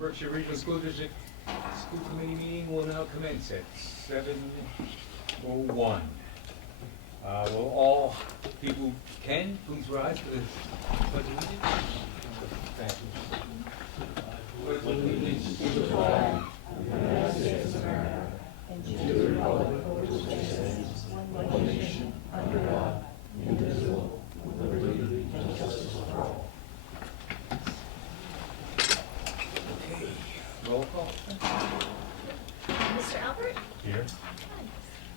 Berkshire Regional School District School Committee meeting will now commence at 7:01. Will all people who can please rise for the pledge of allegiance? Thank you. Pledge allegiance to the flag of the United States of America and to the republic for which it stands, one nation, under God, indivisible, with liberty and justice for all. Okay, roll call. Mr. Albert? Here.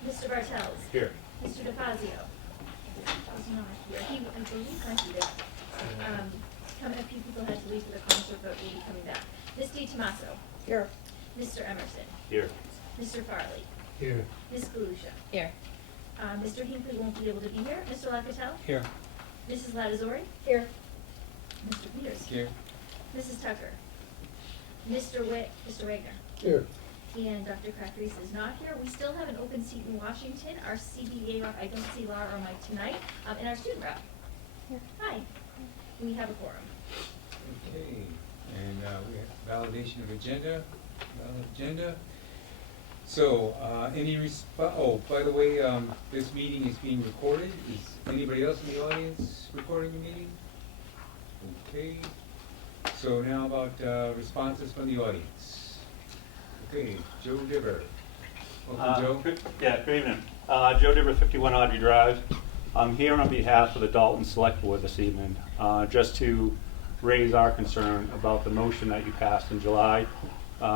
Mr. Bartels? Here. Mr. DeFazio? He's not here. He, I believe, might be there. A few people had to leave for the concert, but will be coming back. Ms. DiTomaso? Here. Mr. Emerson? Here. Mr. Farley? Here. Ms. Galusha? Here. Mr. Hinckley won't be able to be here. Mr. Lacatell? Here. Mrs. Latazori? Here. Mr. Peters? Here. Mrs. Tucker? Mr. Wagner? Here. And Dr. Crackeries is not here. We still have an open seat in Washington. Our CBA rep, I don't see Laura or Mike tonight, and our student rep. Here. Hi. We have a quorum. Okay, and we have validation of agenda. So, oh, by the way, this meeting is being recorded. Is anybody else in the audience recording the meeting? Okay. So now about responses from the audience. Okay, Joe Dibber. Welcome, Joe. Good evening. Joe Dibber, 51 Audrey Drive. I'm here on behalf of the Dalton Select Board this evening, just to raise our concern about the motion that you passed in July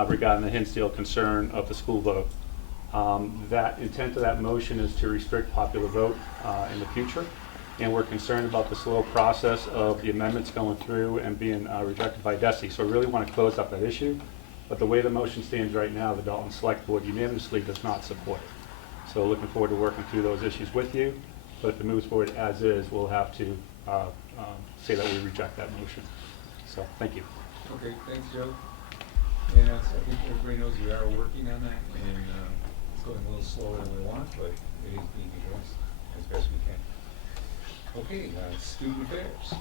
regarding the Hinsdale concern of the school vote. That intent of that motion is to restrict popular vote in the future, and we're concerned about the slow process of the amendments going through and being rejected by DESE. So I really want to close up that issue. But the way the motion stands right now, the Dalton Select Board unanimously does not support it. So looking forward to working through those issues with you. But if it moves forward as is, we'll have to say that we reject that motion. So thank you. Okay, thanks, Joe. And I think everybody knows we are working on that, and it's going a little slower than we want, but it is being addressed as best we can. Okay, student affairs.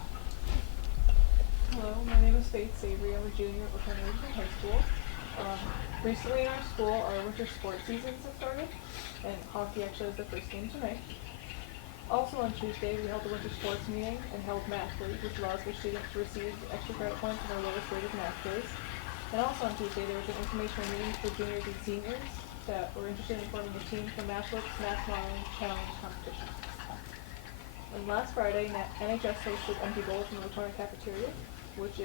Hello, my name is Faith Savory. I'm a junior at Laconia Regional High School. Recently in our school, our winter sports seasons have started, and hockey actually has their first game tonight. Also on Tuesday, we held a winter sports meeting and held math league, which allows for students to receive extra credit points in their lowest rated math quiz. And also on Tuesday, there was an informational meeting for juniors and seniors that were interested in forming a team for MathWorks Math Modeling Challenge competition. And last Friday, NHS hosted empty bowls in the Laconia cafeteria, which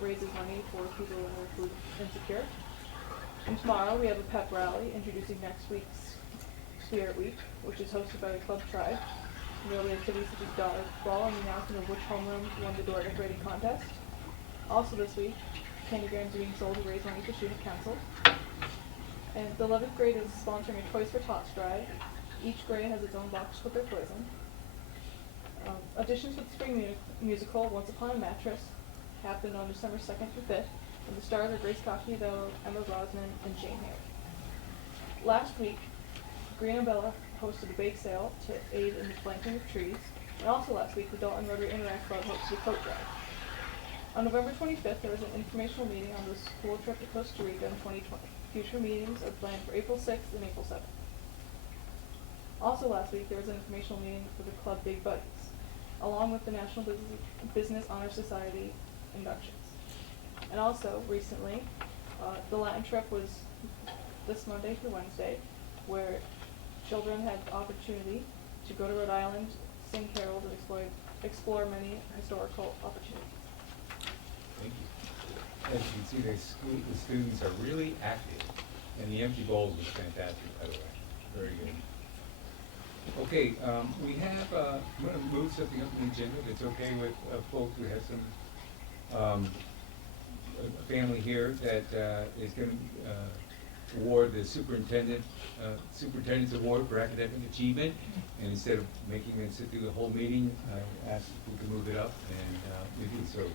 raises money for people who are food insecure. And tomorrow we have a pep rally introducing next week's Spirit Week, which is hosted by the Club Tribe. And there will be activities such as dodgeball and the announcement of which homeroom won the door decorating contest. Also this week, candy grams are being sold to raise money for student council. And the 11th grade is sponsoring a Toys for Tots drive. Each grade has its own box to put their toys in. Auditions for the spring musical, Once Upon a Mattress, happened on December 2nd through 5th, and the stars are Grace Cocchiavello, Emma Brosnan, and Jane Hare. Last week, Green Umbrella hosted a bake sale to aid in the planting of trees, and also last week, the Dalton Rotary Interact Club hosted a coat drive. On November 25th, there was an informational meeting on the school trip to Costa Rica in 2020. Future meetings are planned for April 6th and April 7th. Also last week, there was an informational meeting for the Club Big Buddies, along with the National Business Honor Society inductions. And also, recently, the Latin trip was this Monday through Wednesday, where children had the opportunity to go to Rhode Island, sing carols, and explore many historical opportunities. Thank you. As you can see, the students are really active, and the empty bowls was fantastic, by the way. Very good. Okay, we have, I'm going to move something up on the agenda if it's okay with folks who have some a family here that is going to award the Superintendent's Award for Academic Achievement. And instead of making them sit through the whole meeting, I asked if we could move it up, and we do. So,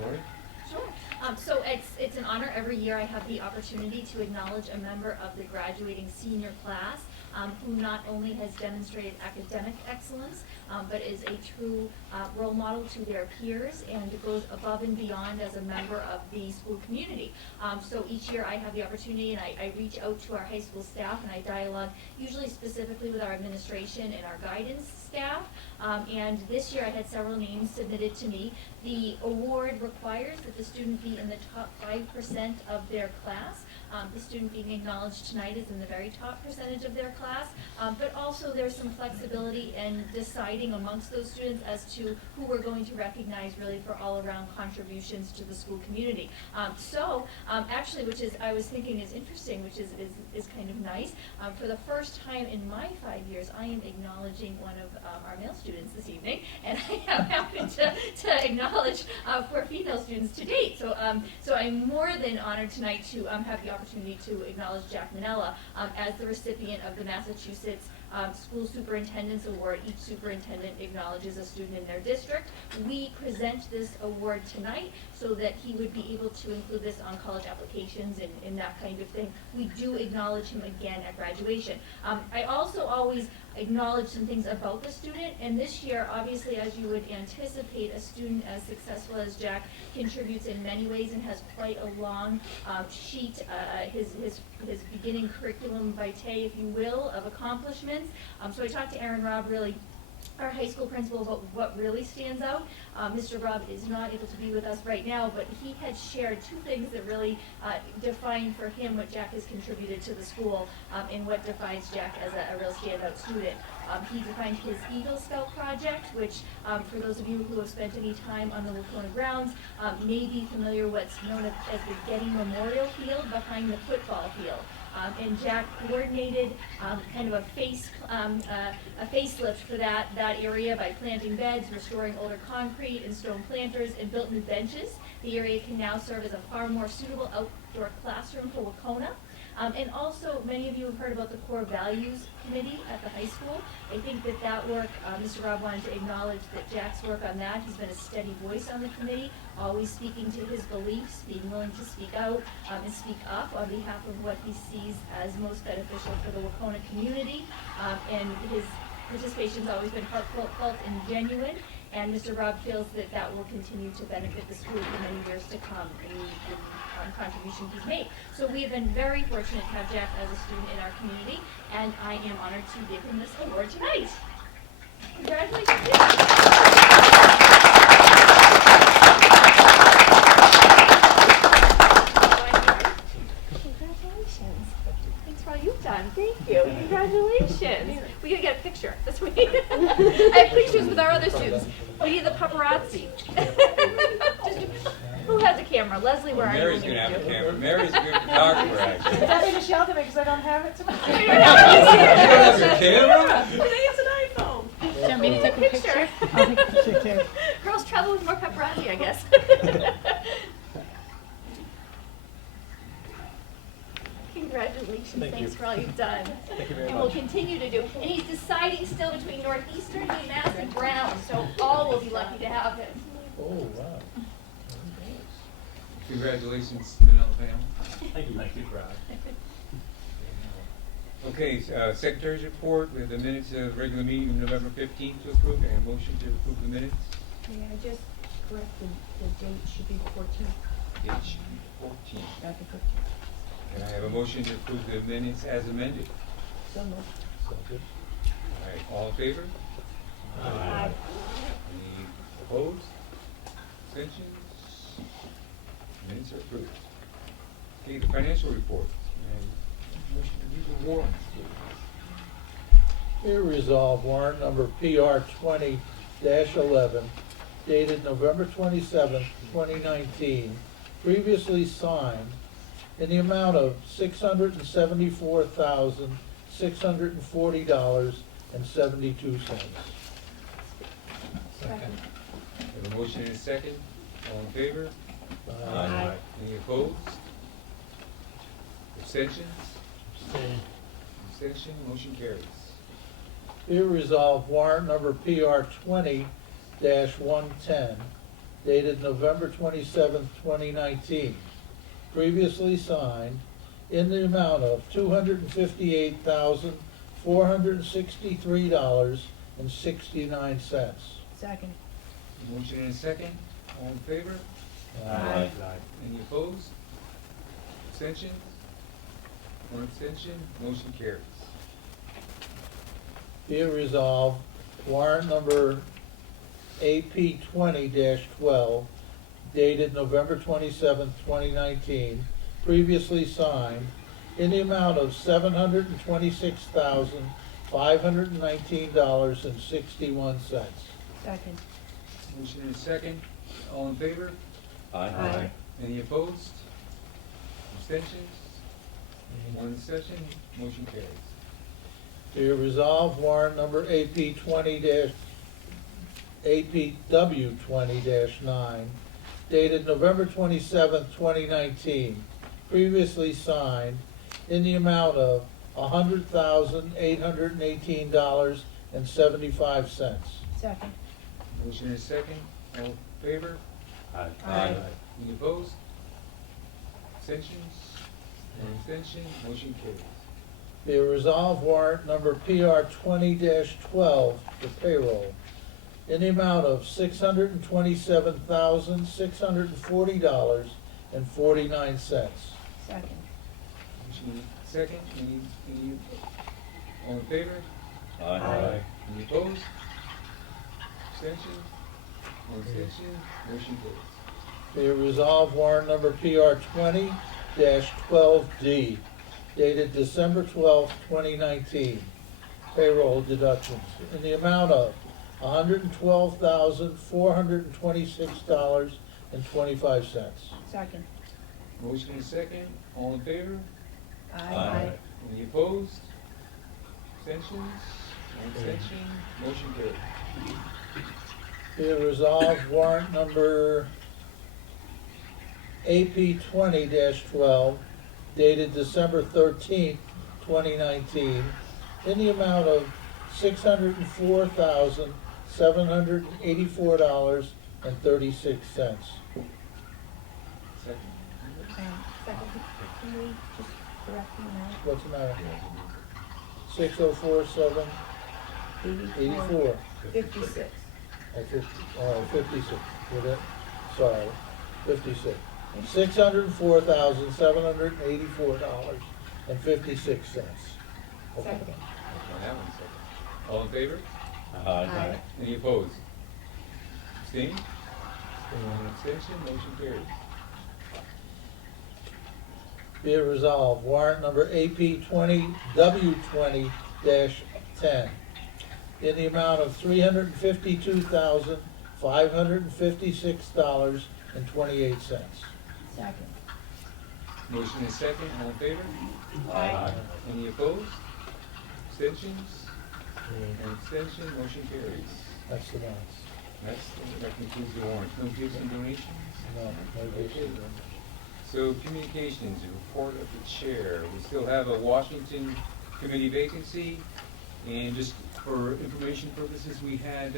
Lori? Sure. So it's an honor. Every year I have the opportunity to acknowledge a member of the graduating senior class who not only has demonstrated academic excellence, but is a true role model to their peers and goes above and beyond as a member of the school community. So each year I have the opportunity, and I reach out to our high school staff and I dialogue usually specifically with our administration and our guidance staff. And this year I had several names submitted to me. The award requires that the student be in the top 5% of their class. The student being acknowledged tonight is in the very top percentage of their class, but also there's some flexibility in deciding amongst those students as to who we're going to recognize really for all around contributions to the school community. Actually, which is, I was thinking is interesting, which is kind of nice, for the first time in my 5 years, I am acknowledging one of our male students this evening, and I have happened to acknowledge 4 female students to date. So I'm more than honored tonight to have the opportunity to acknowledge Jack Minella as the recipient of the Massachusetts School Superintendents Award. Each superintendent acknowledges a student in their district. We present this award tonight so that he would be able to include this on college applications and that kind of thing. We do acknowledge him again at graduation. I also always acknowledge some things about the student, and this year, obviously, as you would anticipate, a student as successful as Jack contributes in many ways and has quite a long sheet, his beginning curriculum vitae, if you will, of accomplishments. So I talked to Aaron Robb, really, our high school principal, about what really stands out. Mr. Robb is not able to be with us right now, but he had shared 2 things that really define for him what Jack has contributed to the school and what defines Jack as a real standout student. He defined his Eagle Scout project, which for those of you who have spent any time on the Wacona grounds may be familiar with what's known as the Getty Memorial Field behind the football field. And Jack coordinated kind of a facelift for that area by planting beds, restoring older concrete and stone planters, and built new benches. The area can now serve as a far more suitable outdoor classroom for Wacona. And also, many of you have heard about the Core Values Committee at the high school. I think that work, Mr. Robb wanted to acknowledge that Jack's work on that. He's been a steady voice on the committee, always speaking to his beliefs, being willing to speak out and speak up on behalf of what he sees as most beneficial for the Wacona community. And his participation has always been heartfelt and genuine. And Mr. Robb feels that will continue to benefit the school for many years to come in the contribution he's made. So we have been very fortunate to have Jack as a student in our community, and I am honored to give him this award tonight. Congratulations. Thanks for all you've done. Thank you. Congratulations. We gotta get a picture this week. I have pictures with our other students. We need the paparazzi. Who has a camera? Leslie, where are you? Mary's going to have a camera. Mary's a good photographer, actually. Is that going to shout at me because I don't have it tonight? You don't have a camera? I think it's an iPhone. Do you want me to take a picture? I'll take a picture too. Girls travel with more paparazzi, I guess. Congratulations. Thanks for all you've done. Thank you very And much. we'll continue to do. And he's deciding still between Northeastern, UMass, and Brown, so all will be lucky to have him. Oh, wow. Congratulations, Manila family. Thank you. Thank you, Brad. Okay, Secretary's report. We have the minutes of regular meeting of November 15th to approve, and a motion to approve the minutes. Yeah, I just corrected, the date should be 14th, It should be 14. not the 15th. Can I have a motion to approve the minutes as amended? So moved. So good. All right, all in favor? Aye. Any opposed? Abstentions? Minutes are approved. Okay, the financial report. And motion to read the warrants, please. Be resolved, warrant number PR 20-11, dated November 27, 2019, previously signed, in the amount of $674,640.72. Second. We have a motion and a second. All in favor? Aye. Any opposed? Abstentions? Abstain. Abstention, motion carries. Be resolved, warrant number PR 20-110, dated November 27, 2019, previously signed, in the amount of $258,463.69. Second. Motion and a second, all in favor? Aye. Any opposed? Abstentions? One abstention, motion carries. Be it resolved, warrant number AP 20-12, dated November 27, 2019, previously signed, in the amount of $726,519.61. Second. Motion and a second, all in favor? Aye. Any opposed? Abstentions? One abstention, motion carries. Be it resolved, warrant number APW 20-9, dated November 27, 2019, previously signed, in the amount of $100,818.75. Second. Motion and a second, all in favor? Aye. Any opposed? Abstentions? One abstention, motion carries. Be it resolved, warrant number PR 20-12 for payroll, in the amount of $627,640.49. Second. Motion second, any, all in favor? Aye. Any opposed? Abstention? One abstention, motion carries. Be it resolved, warrant number PR 20-12D, dated December 12, 2019, payroll deductions in the amount of $112,426.25. Second. Motion and second, all in favor? Aye. Any opposed? Abstentions? One abstention, motion carries. Be it resolved, warrant number AP 20-12, dated December 13, 2019, in the amount of $604,784.36. Second. Second, can we just correct the amount? What's the matter? 604784. 56. 56, with it, sorry, 56. $604,784.56. Second. On that one, second. All in favor? Aye. Any opposed? Abstain? One abstention, motion carries. Be it resolved, warrant number AP 20W20-10, in the amount of $352,556.28. Second. Motion is second, all in favor? Aye. Any opposed? Abstentions? An abstention, motion carries. That's the ones. That concludes the warrants. No gifts and donations? No, no Okay. issues. So communications, report of the chair. We still have a Washington committee vacancy. And just for information purposes, we had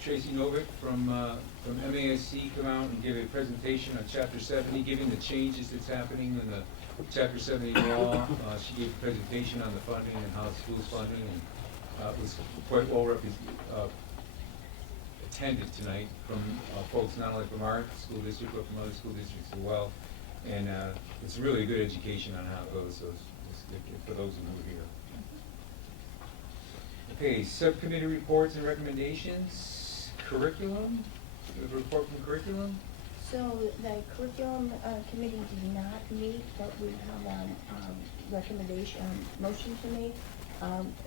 Tracy Novick from MASC come out and give a presentation on Chapter 70, giving the changes that's happening in the Chapter 70 law. She gave a presentation on the funding and how the school's funding, and it was quite well attended tonight from folks not only from our school district, but from other school districts as well. And it's really a good education on how it goes, so it's good for those who are here. Okay, subcommittee reports and recommendations. Curriculum, we have a report from curriculum. So the curriculum committee did not meet, but we have a recommendation, motion to make,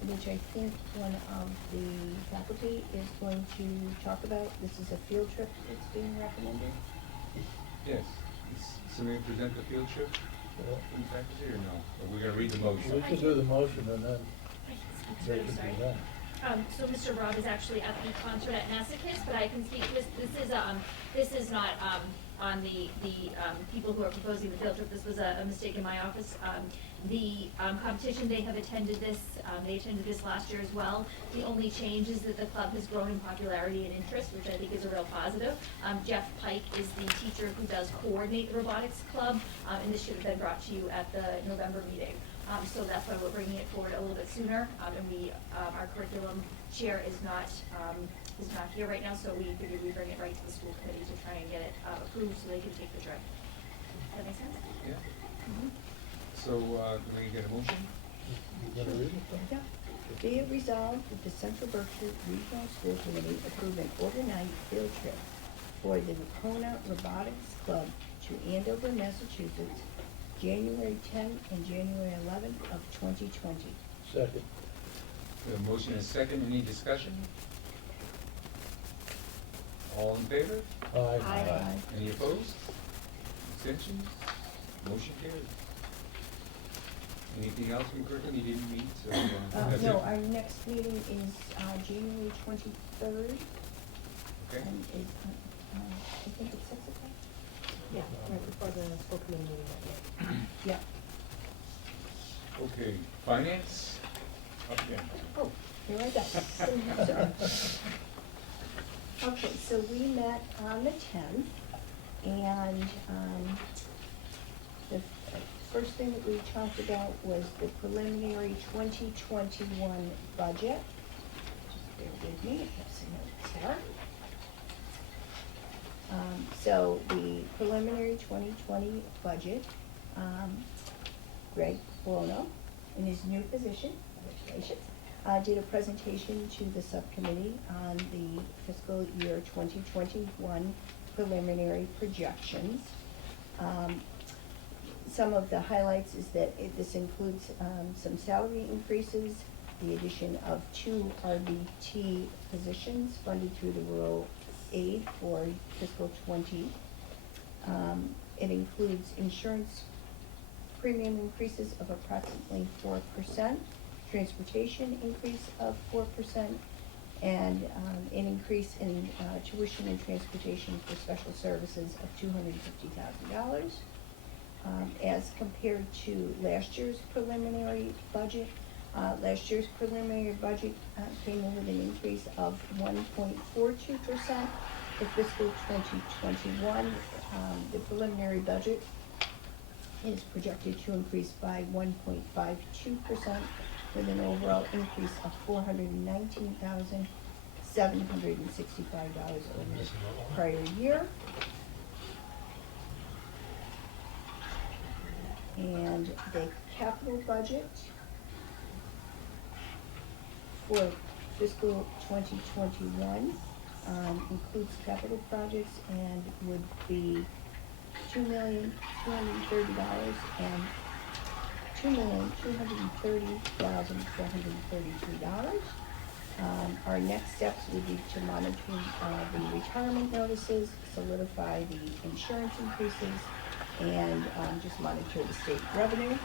which I think one of the faculty is going to talk about. This is a field trip that's being recommended. Yes. Is somebody present the field trip from faculty or no? Or we're gonna read the We motion? can do the motion and then they I'm can sorry. do that. So Mr. Rob is actually at the concert at Masochist, but I can speak, this is not, on the people who are proposing the field trip. This was a mistake in my office. The competition, they have attended this, they attended this last year as well. The only change is that the club has grown in popularity and interest, which I think is a real positive. Jeff Pike is the teacher who does coordinate the robotics club, and this should have been brought to you at the November meeting. So that's why we're bringing it forward a little bit sooner, and we, our curriculum chair is not here right now, so we figured we'd bring it right to the school committee to try and get it approved so they can take the trip. Does that make sense? Yeah. So, can we get a motion? You gonna read it? Tom? Yeah. Be it resolved that the Central Berkshire Regional School Committee approve an overnight field trip for the Nakona Robotics Club to Andover, Massachusetts, January 10th and January 11th of 2020. Second. We have a motion and a second. Any discussion? All in favor? Aye. Any opposed? Abstentions? Motion carried. Anything else from curriculum? You didn't meet, so, that's No, it? our next meeting is January 23rd, Okay. and is, I think it's 6 o'clock? Yeah, right before the school committee meeting that day. Yeah. Okay, finance? Up again. Oh, here I go. Sorry. Okay, so we met on the 10th, and the first thing that we talked about was the preliminary 2021 budget. Just bear with me, I have some notes here. So the preliminary 2020 budget, Greg Buono, in his new position, congratulations, did a presentation to the subcommittee on the fiscal year 2021 preliminary projections. Some of the highlights is that this includes some salary increases, the addition of 2 RBT positions funded through the rural aid for fiscal 20. It includes insurance premium increases of approximately 4%, transportation increase of 4%, and an increase in tuition and transportation for special services of $250,000. As compared to last year's preliminary budget, last year's preliminary budget came in with an increase of 1.42%. For fiscal 2021, the preliminary budget is projected to increase by 1.52%, with an overall increase of $419,765 over the prior year. And the capital budget for fiscal 2021 includes capital projects and would be $2,230,000 and $2,230,433. Our next steps would be to monitor the retirement notices, solidify the insurance increases, and just monitor the state revenue.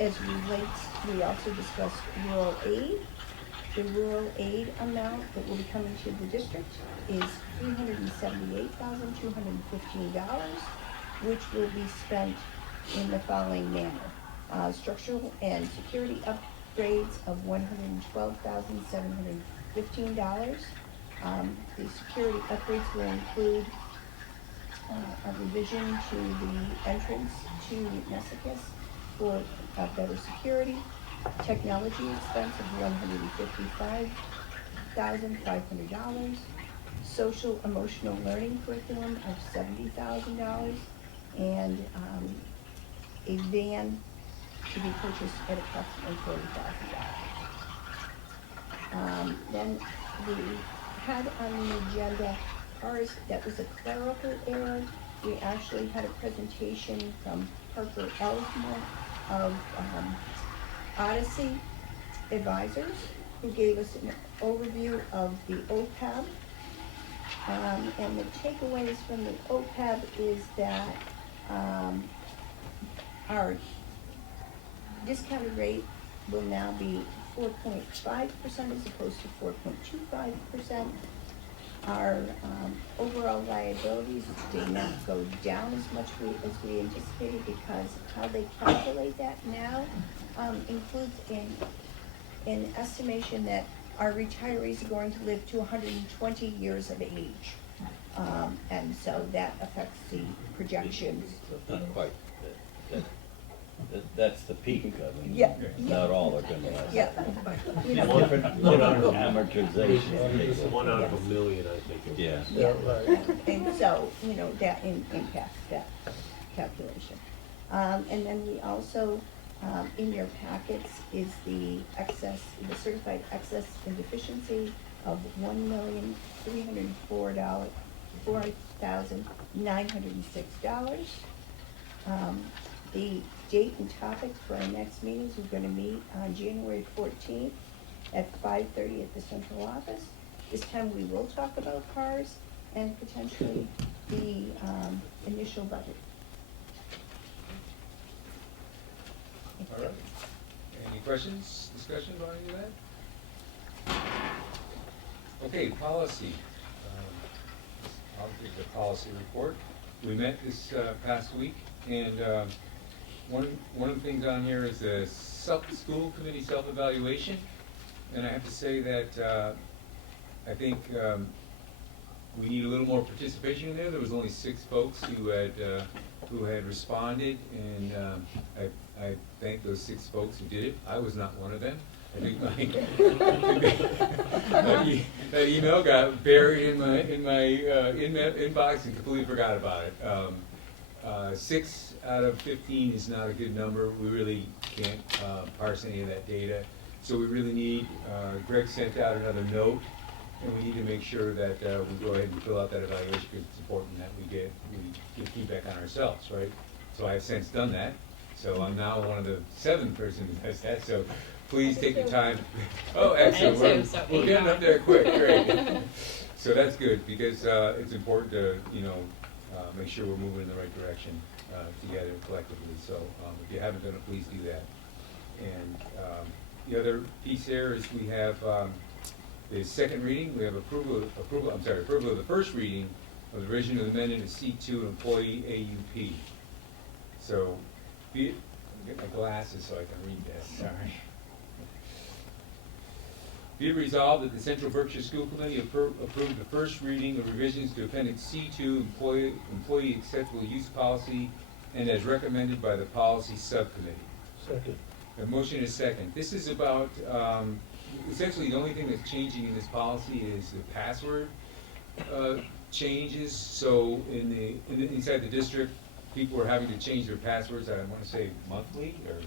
As relates, we also discussed rural aid. The rural aid amount that will be coming to the district is $378,215, which will be spent in the following manner. Structural and security upgrades of $112,715. The security upgrades will include a revision to the entrance to Nessicus for better security, technology expense of $155,500, social-emotional learning curriculum of $70,000, and a van to be purchased at approximately $40,000. Then we had on the agenda ours, that was a clerical error. We actually had a presentation from Parker Ellsmore of Odyssey Advisors, who gave us an overview of the OPEB. And the takeaways from the OPEB is that our discounted rate will now be 4.5% as opposed to 4.25%. Our overall liabilities did not go down as much as we anticipated because how they calculate that now includes an estimation that our retirees are going to live to 120 years of age. And so that affects the projections. Not quite. That's the peak, I mean. Yeah. Not all are gonna last. Yeah. You know, Different amortization. It's 1 out of a million, I think. it Yeah. was. Yeah, right. And so, you know, that impacts that calculation. And then we also, in your packets is the excess, the certified excess and deficiency of $4,906. The date and topic for our next meetings, we're gonna meet on January 14th at 5:30 at the central office. This time we will talk about cars and potentially the initial budget. All right. Any questions, discussion about any of that? Okay, policy. I'll give the policy report. We met this past week, and one of the things on here is the school committee self-evaluation. And I have to say that I think we need a little more participation in there. There was only 6 folks who had responded, and I thank those 6 folks who did it. I was not one of them. I think that email got buried in my inbox and completely forgot about it. 6 out of 15 is not a good number. We really can't parse any of that data. So we really need, Greg sent out another note, and we need to make sure that we go ahead and fill out that evaluation because it's important that we get feedback on ourselves, right? So I have since done that. So I'm now one of the 7 persons that does that. So please take the time. Oh, excellent. We're getting up there quick. Great. So that's good because it's important to, make sure we're moving in the right direction together collectively. So if you haven't done it, please do that. And the other piece there is we have the second reading. We have approval of the first reading of the revision of the amendment to C2 employee AUP. So, I'll get my glasses so I can read this. Sorry. Be it resolved that the Central Berkshire School Committee approved the first reading of revisions to Appendix C2 employee acceptable use policy and as recommended by the policy subcommittee. Second. A motion is second. This is about, essentially the only thing that's changing in this policy is the password changes. So inside the district, people are having to change their passwords, I want to say monthly, or it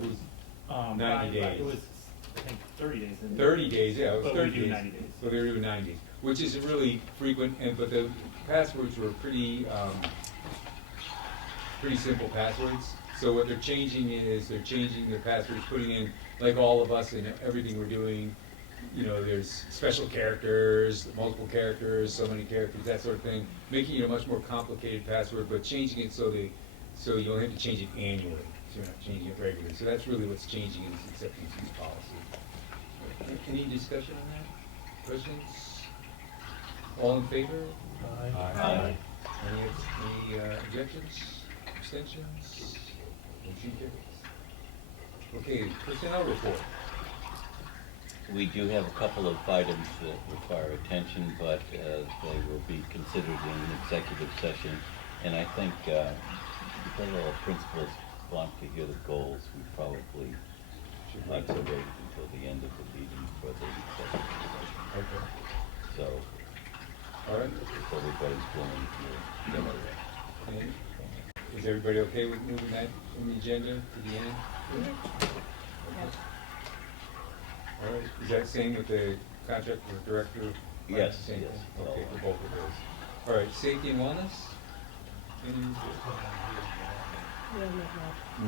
was 90 days. It was, I think, 30 days. 30 days, yeah, it was But 30 we do days. 90 days. So they were doing 90 days, which isn't really frequent, but the passwords were pretty simple passwords. So what they're changing is they're changing their passwords, putting in, like all of us in everything we're doing, there's special characters, multiple characters, so many characters, that sort of thing, making it a much more complicated password, but changing it so you don't have to change it annually, so you're not changing it regularly. So that's really what's changing in this acceptance use policy. Any discussion on that? Questions? All in favor? Aye. Any objections? Abstentions? Motion carries. Okay, personnel report. We do have a couple of items that require attention, but they will be considered in an executive session. And I think because all the principals want to hear the goals, we probably should like to wait until the end of the meeting for the executive session. Okay. So, All right. if everybody's willing to go to that. And is everybody okay with moving that in the agenda to the end? All right, is that same with the contract for director? Yes, Same yes. thing? Okay, for both of those. All right, safety and wellness? Any?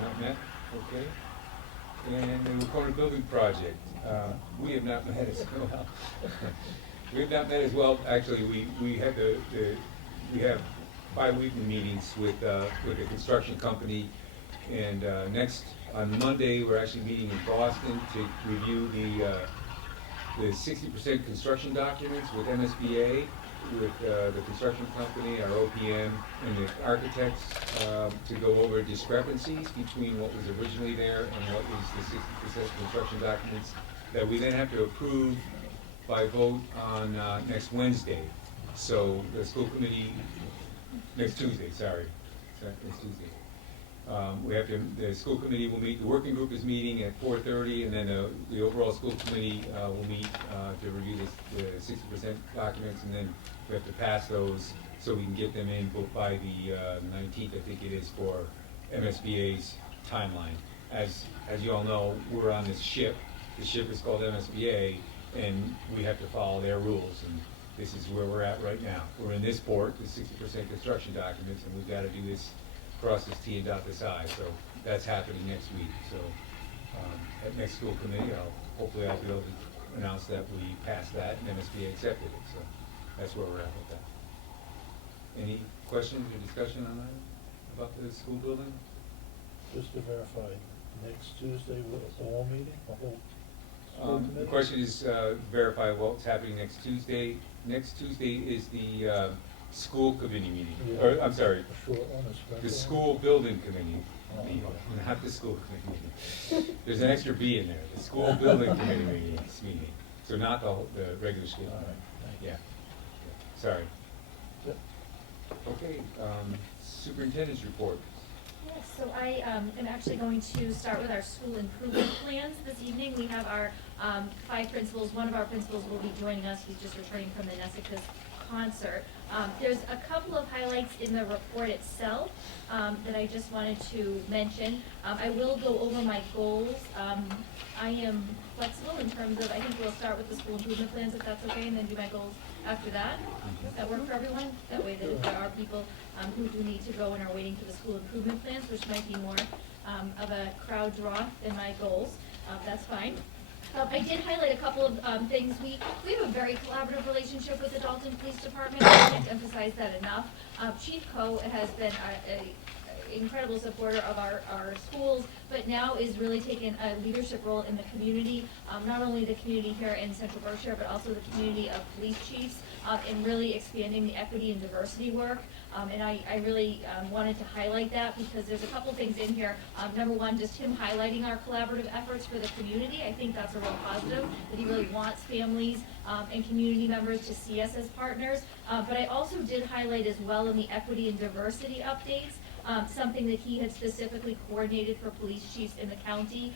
Not met, okay. And the Wacona Building Project, we have not met as well. We have not met as well, actually, we have we have bi-weekly meetings with the construction company, and next, on Monday, we're actually meeting in Boston to review the 60% construction documents with MSBA, with the construction company, our OPM, and the architects to go over discrepancies between what was originally there and what was the 60% construction documents that we then have to approve by vote on next Wednesday. So the school committee, next Tuesday, sorry, next Tuesday. The school committee will meet, the working group is meeting at 4:30, and then the overall school committee will meet to review the 60% documents, and then we have to pass those so we can get them in by the 19th, I think it is, for MSBA's timeline. As you all know, we're on this ship. The ship is called MSBA, and we have to follow their rules, and this is where we're at right now. We're in this port, the 60% construction documents, and we've got to do this, cross this T and dot this I. So that's happening next week. So at next school committee, hopefully I'll be able to announce that we passed that and MSBA accepted it. So that's where we're at with that. Any questions or discussion on that about the school building? Just to verify, next Tuesday, the whole meeting, the whole school The committee? question is verify what's happening next Tuesday. Next Tuesday is the school committee meeting. Yeah. Or, I'm sorry, A short one, a special the one? school building committee Oh, meeting, okay. not the school committee meeting. There's an extra B in there, the school building committee meeting. So not the regular school. All right, thank you. Yeah. Sorry. Yep. Okay, superintendent's report. Yes, so I am actually going to start with our school improvement plans this evening. We have our 5 principals. One of our principals will be joining us. He's just returning from the Nessicus concert. There's a couple of highlights in the report itself that I just wanted to mention. I will go over my goals. I am flexible in terms of, I think we'll start with the school improvement plans if that's okay, and then do my goals after that. Does that work for everyone? That way that if there are people who do need to go and are waiting for the school improvement plans, which might be more of a crowd draw than my goals, that's fine. I did highlight a couple of things. We have a very collaborative relationship with the Dalton Police Department. I can't emphasize that enough. Chief Coe has been an incredible supporter of our schools, but now is really taking a leadership role in the community, not only the community here in Central Berkshire, but also the community of police chiefs, and really expanding the equity and diversity work. And I really wanted to highlight that because there's a couple things in here. Number one, just him highlighting our collaborative efforts for the community. I think that's a real positive, that he really wants families and community members to see us as partners. But I also did highlight as well in the equity and diversity updates, something that he had specifically coordinated for police chiefs in the county,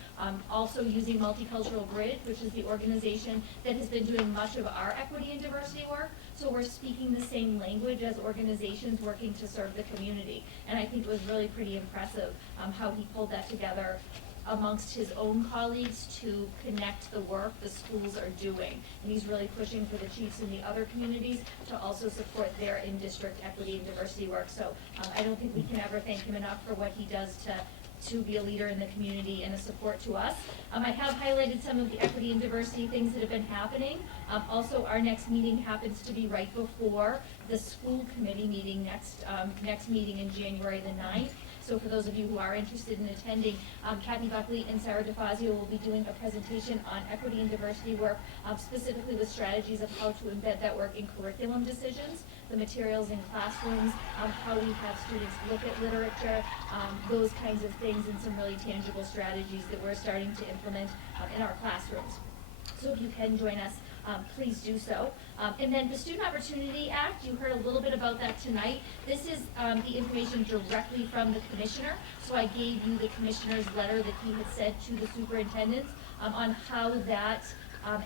also using Multicultural Bridge, which is the organization that has been doing much of our equity and diversity work. So we're speaking the same language as organizations working to serve the community. And I think it was really pretty impressive how he pulled that together amongst his own colleagues to connect the work the schools are doing. And he's really pushing for the chiefs in the other communities to also support their in-district equity and diversity work. So I don't think we can ever thank him enough for what he does to be a leader in the community and a support to us. I have highlighted some of the equity and diversity things that have been happening. Also, our next meeting happens to be right before the school committee meeting next meeting in January the 9th. So for those of you who are interested in attending, Kathy Buckley and Sarah DeFazio will be doing a presentation on equity and diversity work, specifically with strategies of how to embed that work in curriculum decisions, the materials in classrooms, how we have students look at literature, those kinds of things, and some really tangible strategies that we're starting to implement in our classrooms. So if you can join us, please do so. And then the Student Opportunity Act, you heard a little bit about that tonight. This is the information directly from the commissioner. So I gave you the commissioner's letter that he had said to the superintendents on how that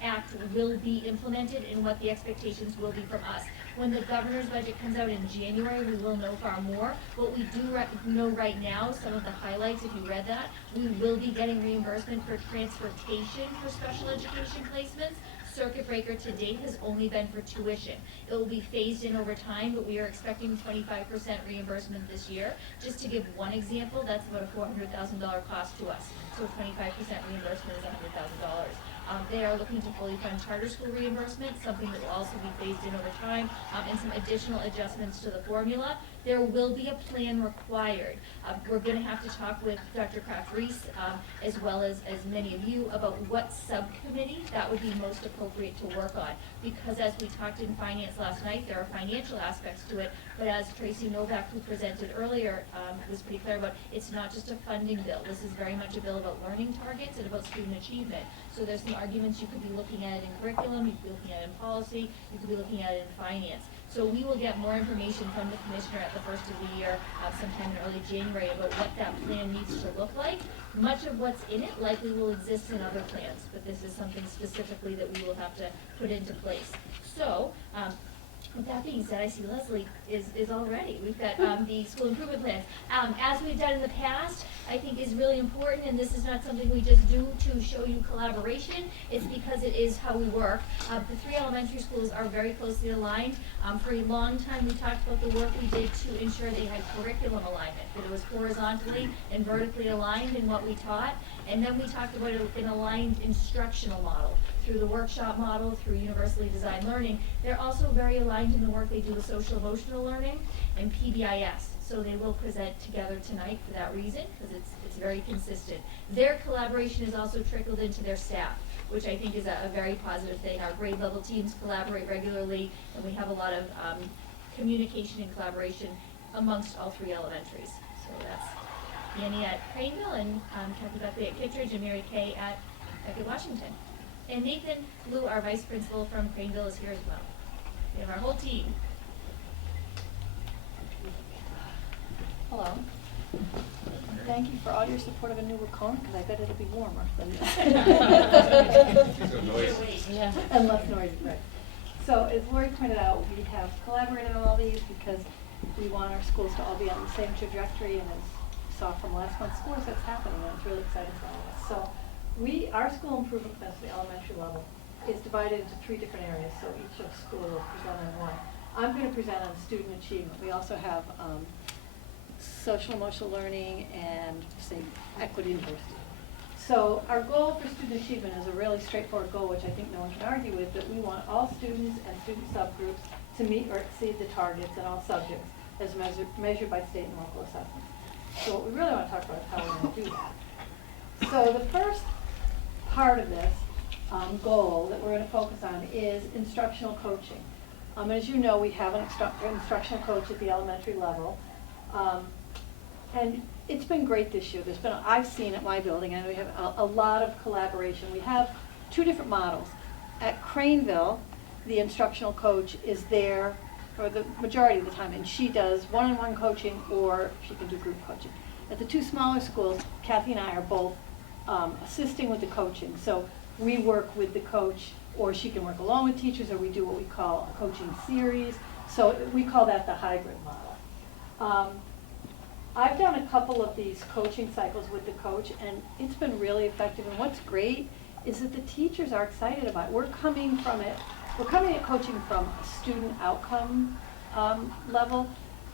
act will be implemented and what the expectations will be from us. When the governor's budget comes out in January, we will know far more. What we do know right now, some of the highlights, if you read that, we will be getting reimbursement for transportation for special education placements. Circuit breaker to date has only been for tuition. It will be phased in over time, but we are expecting 25% reimbursement this year. Just to give one example, that's about a $400,000 cost to us. So 25% reimbursement is $100,000. They are looking to fully fund charter school reimbursement, something that will also be phased in over time, and some additional adjustments to the formula. There will be a plan required. We're gonna have to talk with Dr. Kraft-Reese, as well as many of you, about what subcommittee that would be most appropriate to work on. Because as we talked in finance last night, there are financial aspects to it, but as Tracy Novak, who presented earlier, was pretty clear about, it's not just a funding bill. This is very much a bill about learning targets and about student achievement. So there's some arguments you could be looking at it in curriculum, you could be looking at it in policy, you could be looking at it in finance. So we will get more information from the commissioner at the first of the year, sometime in early January, about what that plan needs to look like. Much of what's in it likely will exist in other plans, but this is something specifically that we will have to put into place. So, with that being said, I see Leslie is all ready. We've got the school improvement plans. As we've done in the past, I think is really important, and this is not something we just do to show you collaboration. It's because it is how we work. The 3 elementary schools are very closely aligned. For a long time, we talked about the work we did to ensure they had curriculum alignment, that it was horizontally and vertically aligned in what we taught. And then we talked about an aligned instructional model through the workshop model, through universally designed learning. They're also very aligned in the work they do with social-emotional learning and PBIS. So they will present together tonight for that reason, because it's very consistent. Their collaboration is also trickled into their staff, which I think is a very positive thing. Our grade level teams collaborate regularly, and we have a lot of communication and collaboration amongst all 3 elementaries. So that's Annie at Craneville, and Kathy Buckley at Kittredge, and Mary Kay at Beckett Washington. And Nathan Liu, our vice principal from Craneville, is here as well. We have our whole team. Hello. Thank you for all your support of a new Wacona, because I bet it'll be warmer than this. She's so noisy. Yeah, and less noisy, right. So as Lori pointed out, we have collaborated on all these because we want our schools to all be on the same trajectory, and as you saw from last month's scores, that's happening, and it's really exciting for all of us. So our school improvement plan for the elementary level is divided into 3 different areas, so each of school will present on one. I'm going to present on student achievement. We also have social-emotional learning and, say, equity and diversity. So our goal for student achievement is a really straightforward goal, which I think no one can argue with, that we want all students and student subgroups to meet or exceed the targets in all subjects as measured by state and local assessments. So what we really want to talk about is how we're going to do that. So the first part of this goal that we're going to focus on is instructional coaching. As you know, we have an instructional coach at the elementary level. And it's been great this year. I've seen at my building, and we have a lot of collaboration. We have 2 different models. At Craneville, the instructional coach is there for the majority of the time, and she does one-on-one coaching, or she can do group coaching. At the 2 smaller schools, Kathy and I are both assisting with the coaching. So we work with the coach, or she can work along with teachers, or we do what we call a coaching series. So we call that the hybrid model. I've done a couple of these coaching cycles with the coach, and it's been really effective. And what's great is that the teachers are excited about it. We're coming at coaching from a student outcome level.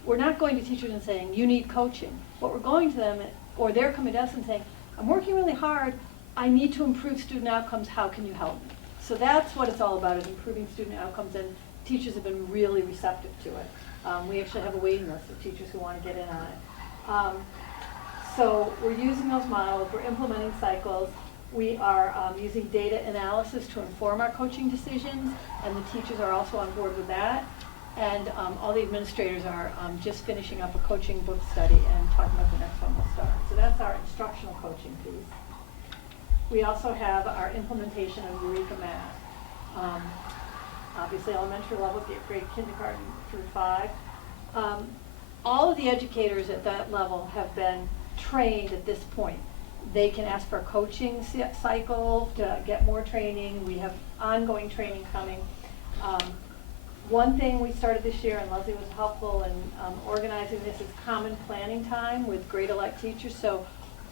We're not going to teachers and saying, you need coaching. What we're going to them, or they're coming to us and saying, I'm working really hard. I need to improve student outcomes. How can you help me? So that's what it's all about, is improving student outcomes, and teachers have been really receptive to it. We actually have a waiting list of teachers who want to get in on it. So we're using those models, we're implementing cycles, we are using data analysis to inform our coaching decisions, and the teachers are also on board with that. And all the administrators are just finishing up a coaching book study and talking about the next one will start. So that's our instructional coaching piece. We also have our implementation of Eureka Math. Obviously elementary level, grade kindergarten through 5. All of the educators at that level have been trained at this point. They can ask for a coaching cycle to get more training. We have ongoing training coming. One thing we started this year, and Leslie was helpful in organizing this, is common planning time with grade-elect teachers. So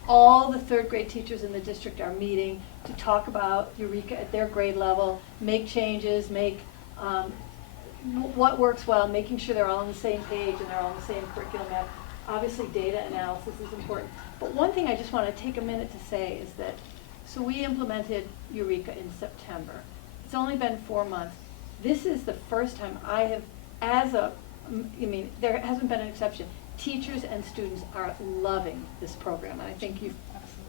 all the 3rd grade teachers in the district are meeting to talk about Eureka at their grade level, make changes, make what works well, making sure they're all on the same page and they're all on the same curriculum. Obviously data analysis is important. But one thing I just want to take a minute to say is that So we implemented Eureka in September. It's only been 4 months. This is the first time I have, there hasn't been an exception. Teachers and students are loving this program, and I think you've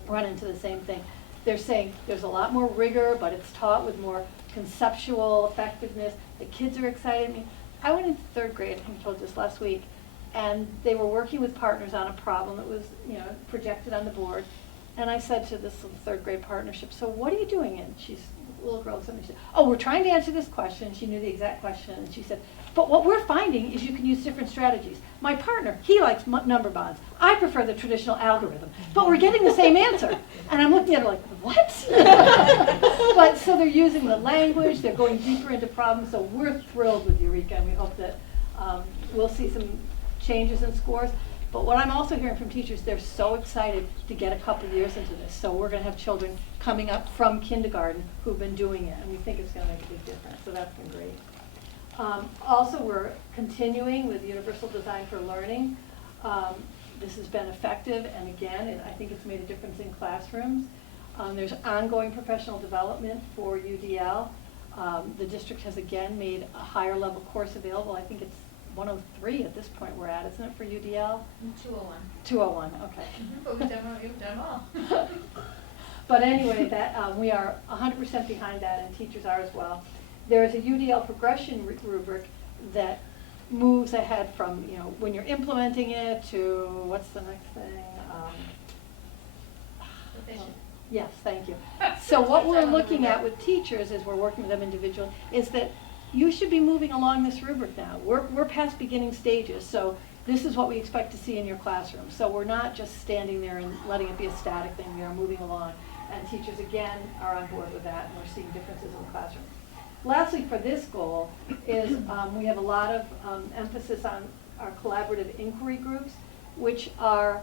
run into the same thing. They're saying there's a lot more rigor, but it's taught with more conceptual effectiveness. The kids are excited. I mean, I went into 3rd grade, I think I told you this last week, and they were working with partners on a problem that was, projected on the board. And I said to this little 3rd grade partnership, so what are you doing? And she's a little girl, something, she said, oh, we're trying to answer this question. She knew the exact question, and she said, but what we're finding is you can use different strategies. My partner, he likes number bonds. I prefer the traditional algorithm, but we're getting the same answer. And I'm looking at her like, what? But so they're using the language, they're going deeper into problems, so we're thrilled with Eureka, and we hope that we'll see some changes in scores. But what I'm also hearing from teachers, they're so excited to get a couple years into this. So we're going to have children coming up from kindergarten who've been doing it, and we think it's going to make a big difference. So that's been great. Also, we're continuing with Universal Design for Learning. This has been effective, and again, I think it's made a difference in classrooms. There's ongoing professional development for UDL. The district has again made a higher level course available. I think it's 103 at this point we're at, isn't it, for UDL? 201. 201, okay. But we've done well. But anyway, that we are 100% behind that, and teachers are as well. There is a UDL progression rubric that moves ahead from, when you're implementing it to, what's the next thing? Efficient. Yes, thank you. So what we're looking at with teachers, as we're working with them individually, is that you should be moving along this rubric now. We're past beginning stages, so this is what we expect to see in your classroom. So we're not just standing there and letting it be a static thing. We are moving along, and teachers again are on board with that, and we're seeing differences in the classroom. Lastly, for this goal is we have a lot of emphasis on our collaborative inquiry groups, which are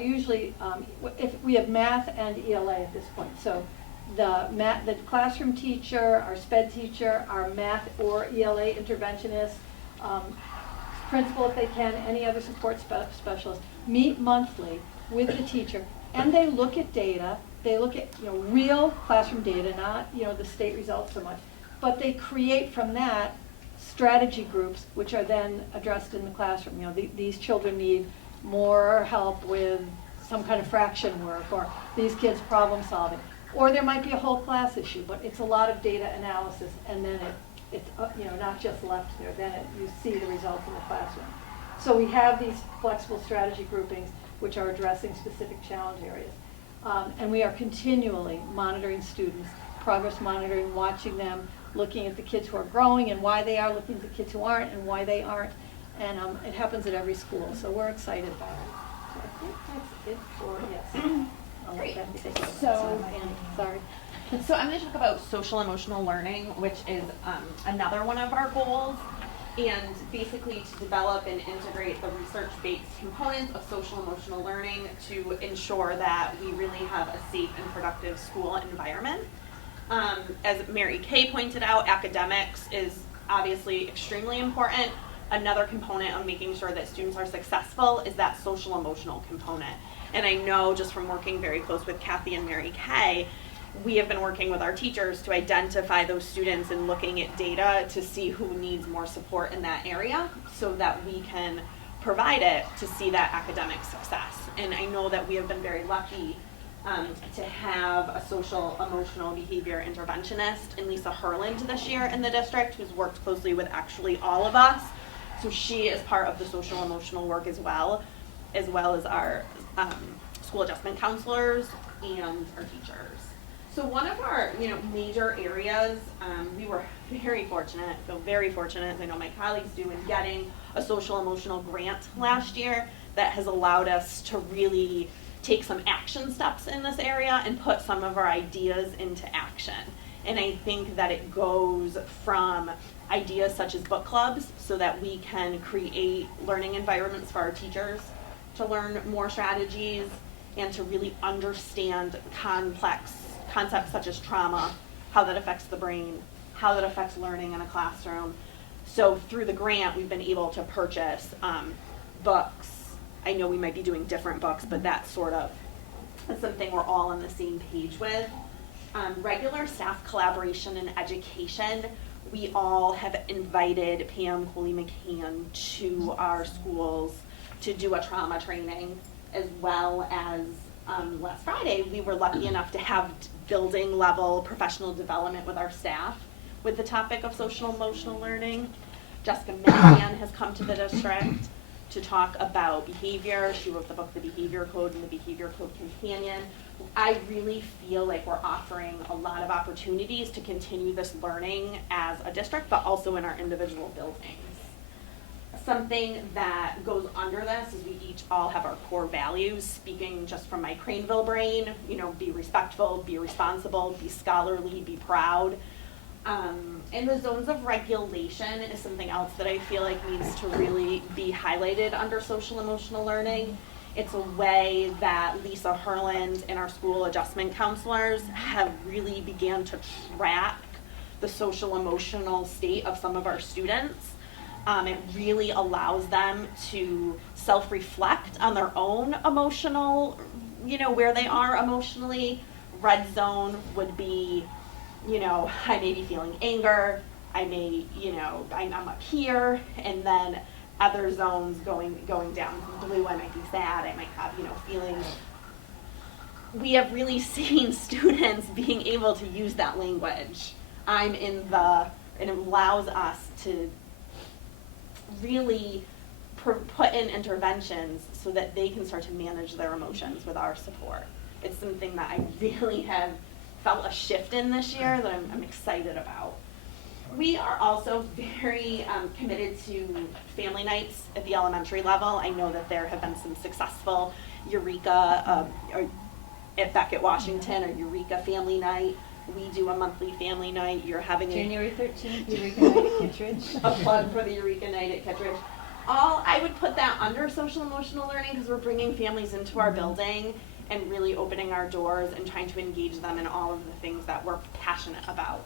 usually, if we have math and ELA at this point. So the classroom teacher, our SPED teacher, our math or ELA interventionist, principal if they can, any other support specialist, meet monthly with the teacher, and they look at data. They look at real classroom data, not the state results so much, but they create from that strategy groups, which are then addressed in the classroom. These children need more help with some kind of fraction work, or these kids problem solving, or there might be a whole class issue, but it's a lot of data analysis, and then it's not just left there. Then you see the results in the classroom. So we have these flexible strategy groupings, which are addressing specific challenge areas. And we are continually monitoring students, progress monitoring, watching them, looking at the kids who are growing and why they are, looking at the kids who aren't and why they aren't. And it happens at every school, so we're excited about it. So I think that's it for, yes. I'll let them take it. Sorry. So I'm going to talk about social-emotional learning, which is another one of our goals, and basically to develop and integrate the research-based components of social-emotional learning to ensure that we really have a safe and productive school environment. As Mary Kay pointed out, academics is obviously extremely important. Another component of making sure that students are successful is that social-emotional component. And I know just from working very close with Kathy and Mary Kay, we have been working with our teachers to identify those students and looking at data to see who needs more support in that area so that we can provide it to see that academic success. And I know that we have been very lucky to have a social emotional behavior interventionist in Lisa Herland this year in the district, who's worked closely with actually all of us. So she is part of the social emotional work as well as our school adjustment counselors and our teachers. So one of our major areas, we were very fortunate, feel very fortunate, as I know my colleagues do, in getting a social emotional grant last year that has allowed us to really take some action steps in this area and put some of our ideas into action. And I think that it goes from ideas such as book clubs so that we can create learning environments for our teachers to learn more strategies and to really understand complex concepts such as trauma, how that affects the brain, how that affects learning in a classroom. So through the grant, we've been able to purchase books. I know we might be doing different books, but that sort of something we're all on the same page with. Regular staff collaboration and education. We all have invited Pam Coley-McCann to our schools to do a trauma training, as well as last Friday, we were lucky enough to have building level professional development with our staff with the topic of social emotional learning. Jessica Milligan has come to the district to talk about behavior. She wrote the book, The Behavior Code and the Behavior Code Companion. I really feel like we're offering a lot of opportunities to continue this learning as a district, but also in our individual buildings. Something that goes under this is we each all have our core values, speaking just from my Craneville brain, you know, be respectful, be responsible, be scholarly, be proud. And the zones of regulation is something else that I feel like needs to really be highlighted under social emotional learning. It's a way that Lisa Herland and our school adjustment counselors have really began to track the social emotional state of some of our students. It really allows them to self-reflect on their own emotional, you know, where they are emotionally. Red zone would be, you know, I may be feeling anger, I may, you know, I'm up here, and then other zones going down. Blue, I might be sad, I might have, you know, feelings. We have really seen students being able to use that language. And it allows us to really put in interventions so that they can start to manage their emotions with our support. It's something that I really have felt a shift in this year that I'm excited about. We are also very committed to family nights at the elementary level. I know that there have been some successful Eureka or at Beckett Washington or Eureka family night. We do a monthly family night. You're having January 13th, Eureka Night at Kittredge. a plug for the Eureka night at Kittredge. I would put that under social emotional learning because we're bringing families into our building and really opening our doors and trying to engage them in all of the things that we're passionate about.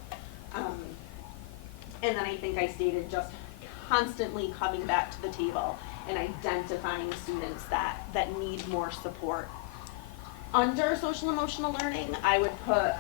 And then I think I stated just constantly coming back to the table and identifying students that need more support. Under social emotional learning, I would put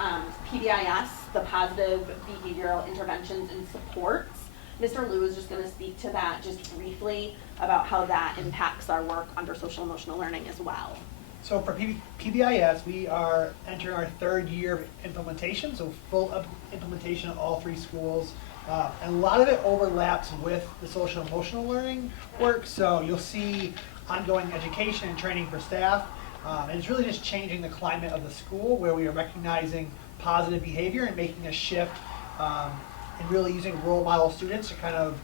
PBIS, the positive behavioral interventions and supports. Mr. Liu is just going to speak to that just briefly about how that impacts our work under social emotional learning as well. So for PBIS, we are entering our third year of implementation, so full implementation of all 3 schools. And a lot of it overlaps with the social emotional learning work, so you'll see ongoing education and training for staff. And it's really just changing the climate of the school where we are recognizing positive behavior and making a shift and really using role model students to kind of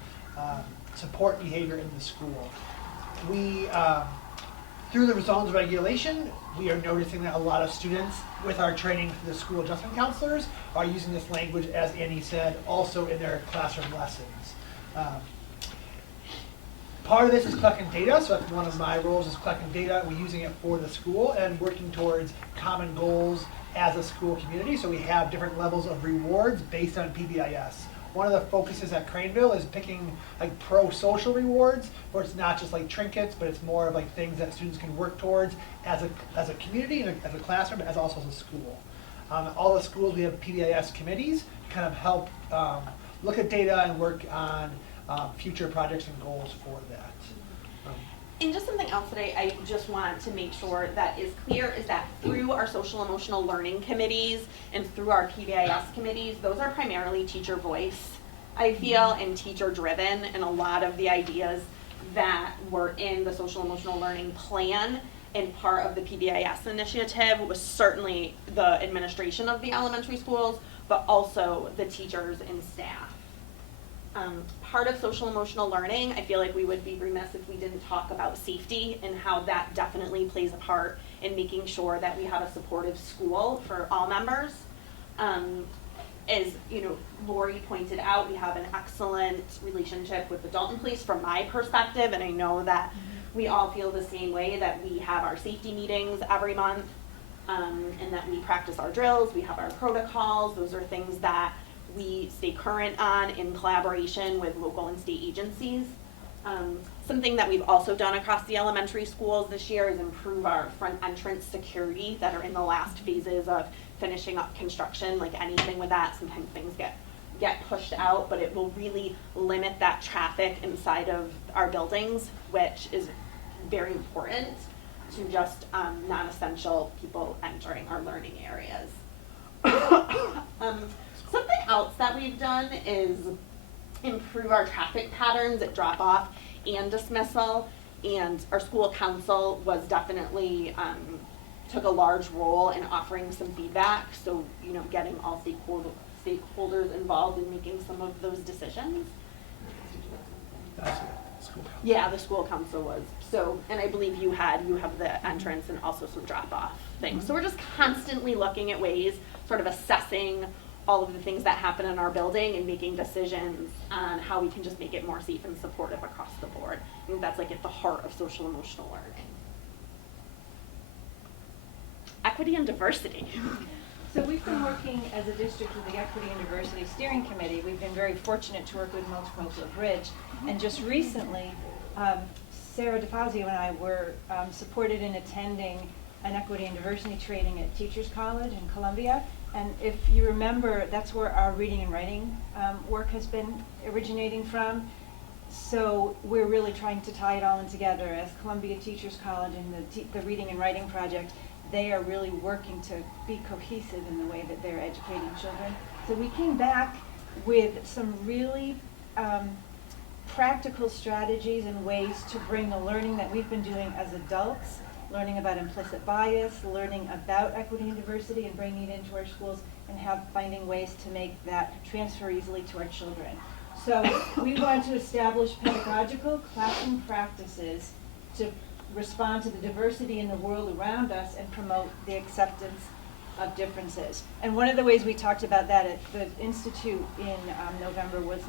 support behavior in the school. We, through the zones of regulation, we are noticing that a lot of students with our training for the school adjustment counselors are using this language, as Annie said, also in their classroom lessons. Part of this is collecting data, so that's one of my roles is collecting data. We're using it for the school and working towards common goals as a school community. So we have different levels of rewards based on PBIS. One of the focuses at Craneville is picking like pro-social rewards, where it's not just like trinkets, but it's more of like things that students can work towards as a community and as a classroom, but as also as a school. All the schools, we have PBIS committees to kind of help look at data and work on future projects and goals for that. And just something else that I just want to make sure that is clear is that through our social emotional learning committees and through our PBIS committees, those are primarily teacher voice, I feel, and teacher driven, and a lot of the ideas that were in the social emotional learning plan and part of the PBIS initiative was certainly the administration of the elementary schools, but also the teachers and staff. Part of social emotional learning, I feel like we would be remiss if we didn't talk about safety and how that definitely plays a part in making sure that we have a supportive school for all members. As you know, Lori pointed out, we have an excellent relationship with the Dalton Police from my perspective, and I know that we all feel the same way, that we have our safety meetings every month, and that we practice our drills, we have our protocols. Those are things that we stay current on in collaboration with local and state agencies. Something that we've also done across the elementary schools this year is improve our front entrance security that are in the last phases of finishing up construction. Like anything with that, sometimes things get pushed out, but it will really limit that traffic inside of our buildings, which is very important to just non-essential people entering our learning areas. Something else that we've done is improve our traffic patterns at drop-off and dismissal, and our school council was definitely took a large role in offering some feedback, so getting all stakeholders involved in making some of those decisions. Yeah, the school council was. So, and I believe you have the entrance and also some drop-off things. So we're just constantly looking at ways, sort of assessing all of the things that happen in our building and making decisions on how we can just make it more safe and supportive across the board. I think that's like at the heart of social emotional learning. Equity and diversity. So we've been working as a district with the Equity and Diversity Steering Committee. We've been very fortunate to work with Multicultural Bridge. And just recently, Sarah DeFazio and I were supported in attending an equity and diversity training at Teachers College in Columbia. And if you remember, that's where our reading and writing work has been originating from. So we're really trying to tie it all in together. As Columbia Teachers College and the Reading and Writing Project, they are really working to be cohesive in the way that they're educating children. So we came back with some really practical strategies and ways to bring the learning that we've been doing as adults, learning about implicit bias, learning about equity and diversity, and bringing it into our schools, and finding ways to make that transfer easily to our children. So we want to establish pedagogical classroom practices to respond to the diversity in the world around us and promote the acceptance of differences. And one of the ways we talked about that at the Institute in November was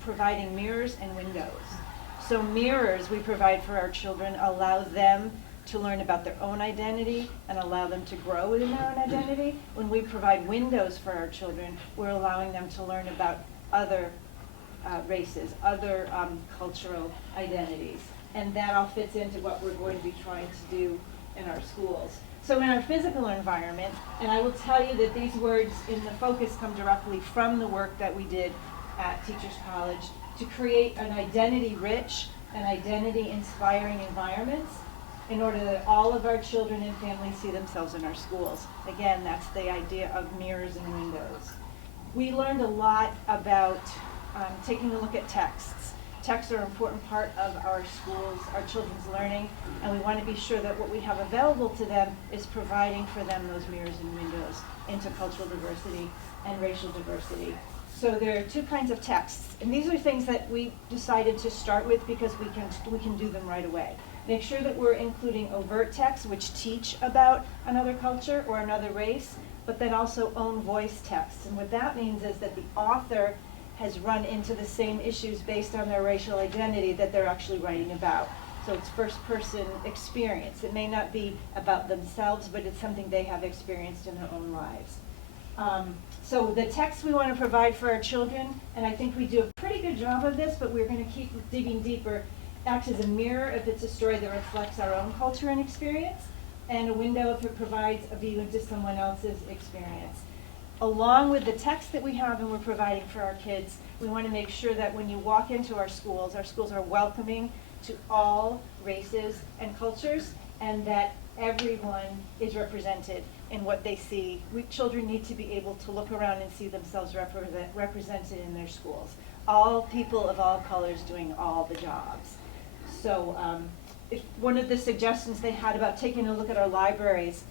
providing mirrors and windows. So mirrors we provide for our children allow them to learn about their own identity and allow them to grow within their own identity. When we provide windows for our children, we're allowing them to learn about other races, other cultural identities. And that all fits into what we're going to be trying to do in our schools. So in our physical environment, and I will tell you that these words in the focus come directly from the work that we did at Teachers College to create an identity-rich and identity-inspiring environments in order that all of our children and families see themselves in our schools. Again, that's the idea of mirrors and windows. We learned a lot about taking a look at texts. Texts are an important part of our schools, our children's learning, and we want to be sure that what we have available to them is providing for them those mirrors and windows into cultural diversity and racial diversity. So there are two kinds of texts, and these are things that we decided to start with because we can do them right away. Make sure that we're including overt texts which teach about another culture or another race, but then also own voice texts. And what that means is that the author has run into the same issues based on their racial identity that they're actually writing about. So it's first-person experience. It may not be about themselves, but it's something they have experienced in their own lives. So the text we want to provide for our children, and I think we do a pretty good job of this, but we're going to keep digging deeper, acts as a mirror if it's a story that reflects our own culture and experience, and a window if it provides a view into someone else's experience. Along with the text that we have and we're providing for our kids, we want to make sure that when you walk into our schools are welcoming to all races and cultures, and that everyone is represented in what they see. Children need to be able to look around and see themselves represented in their schools. All people of all colors doing all the jobs. So if one of the suggestions they had about taking a look at our libraries,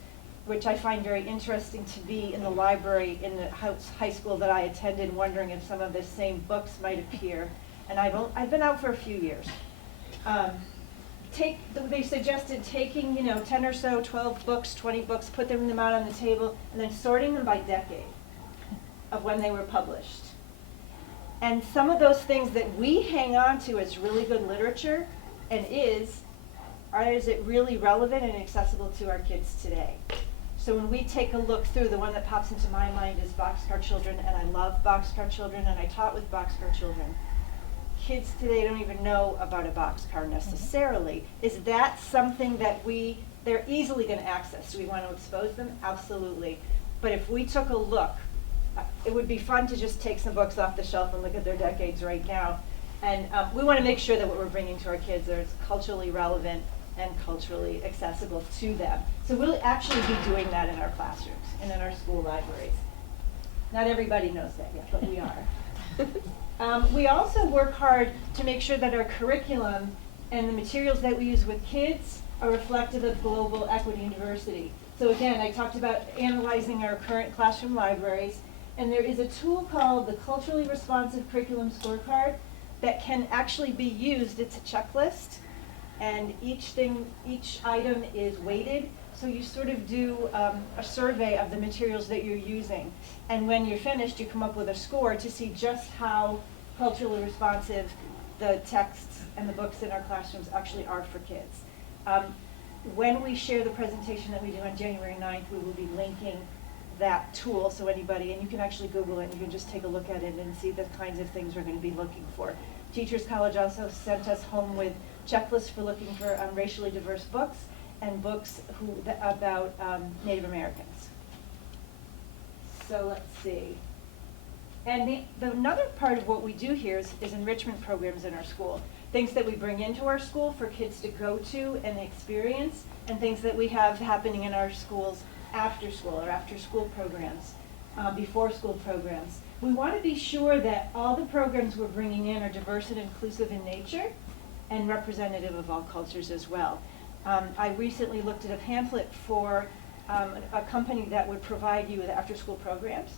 which I find very interesting to be in the library in the high school that I attended, wondering if some of the same books might appear. And I've been out for a few years. They suggested taking 10 or so, 12 books, 20 books, put them out on the table, and then sorting them by decade of when they were published. And some of those things that we hang on to as really good literature, and is it really relevant and accessible to our kids today? So when we take a look through, the one that pops into my mind is Boxcar Children, and I love Boxcar Children, and I taught with Boxcar Children. kids today don't even know about a boxcar necessarily. Is that something that they're easily going to access? Do we want to expose them? Absolutely. But if we took a look, it would be fun to just take some books off the shelf and look at their decades right now. And we want to make sure that what we're bringing to our kids is culturally relevant and culturally accessible to them. So we'll actually be doing that in our classrooms and in our school libraries. Not everybody knows that yet, but we are. We also work hard to make sure that our curriculum and the materials that we use with kids are reflective of global equity and diversity. So again, I talked about analyzing our current classroom libraries, and there is a tool called the Culturally Responsive Curriculum Scorecard that can actually be used. It's a checklist, and each item is weighted. So you sort of do a survey of the materials that you're using. And when you're finished, you come up with a score to see just how culturally responsive the texts and the books in our classrooms actually are for kids. When we share the presentation that we do on January 9th, we will be linking that tool so anybody, and you can actually Google it, and you can just take a look at it and see the kinds of things we're going to be looking for. Teachers College also sent us home with checklists for looking for racially diverse books and books about Native Americans. So let's see. And another part of what we do here is enrichment programs in our school. Things that we bring into our school for kids to go to and experience, and things that we have happening in our schools after school or after school programs, before school programs. We want to be sure that all the programs we're bringing in are diverse and inclusive in nature and representative of all cultures as well. I recently looked at a pamphlet for a company that would provide you with after-school programs.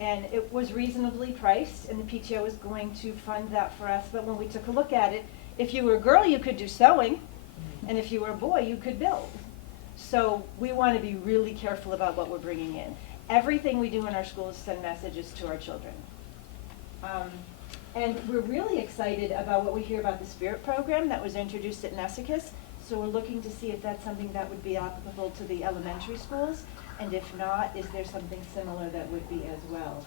And it was reasonably priced, and the PTO is going to fund that for us. But when we took a look at it, if you were a girl, you could do sewing, and if you were a boy, you could build. So we want to be really careful about what we're bringing in. Everything we do in our schools send messages to our children. And we're really excited about what we hear about the Spirit program that was introduced at Nessicus. So we're looking to see if that's something that would be applicable to the elementary schools. And if not, is there something similar that would be as well?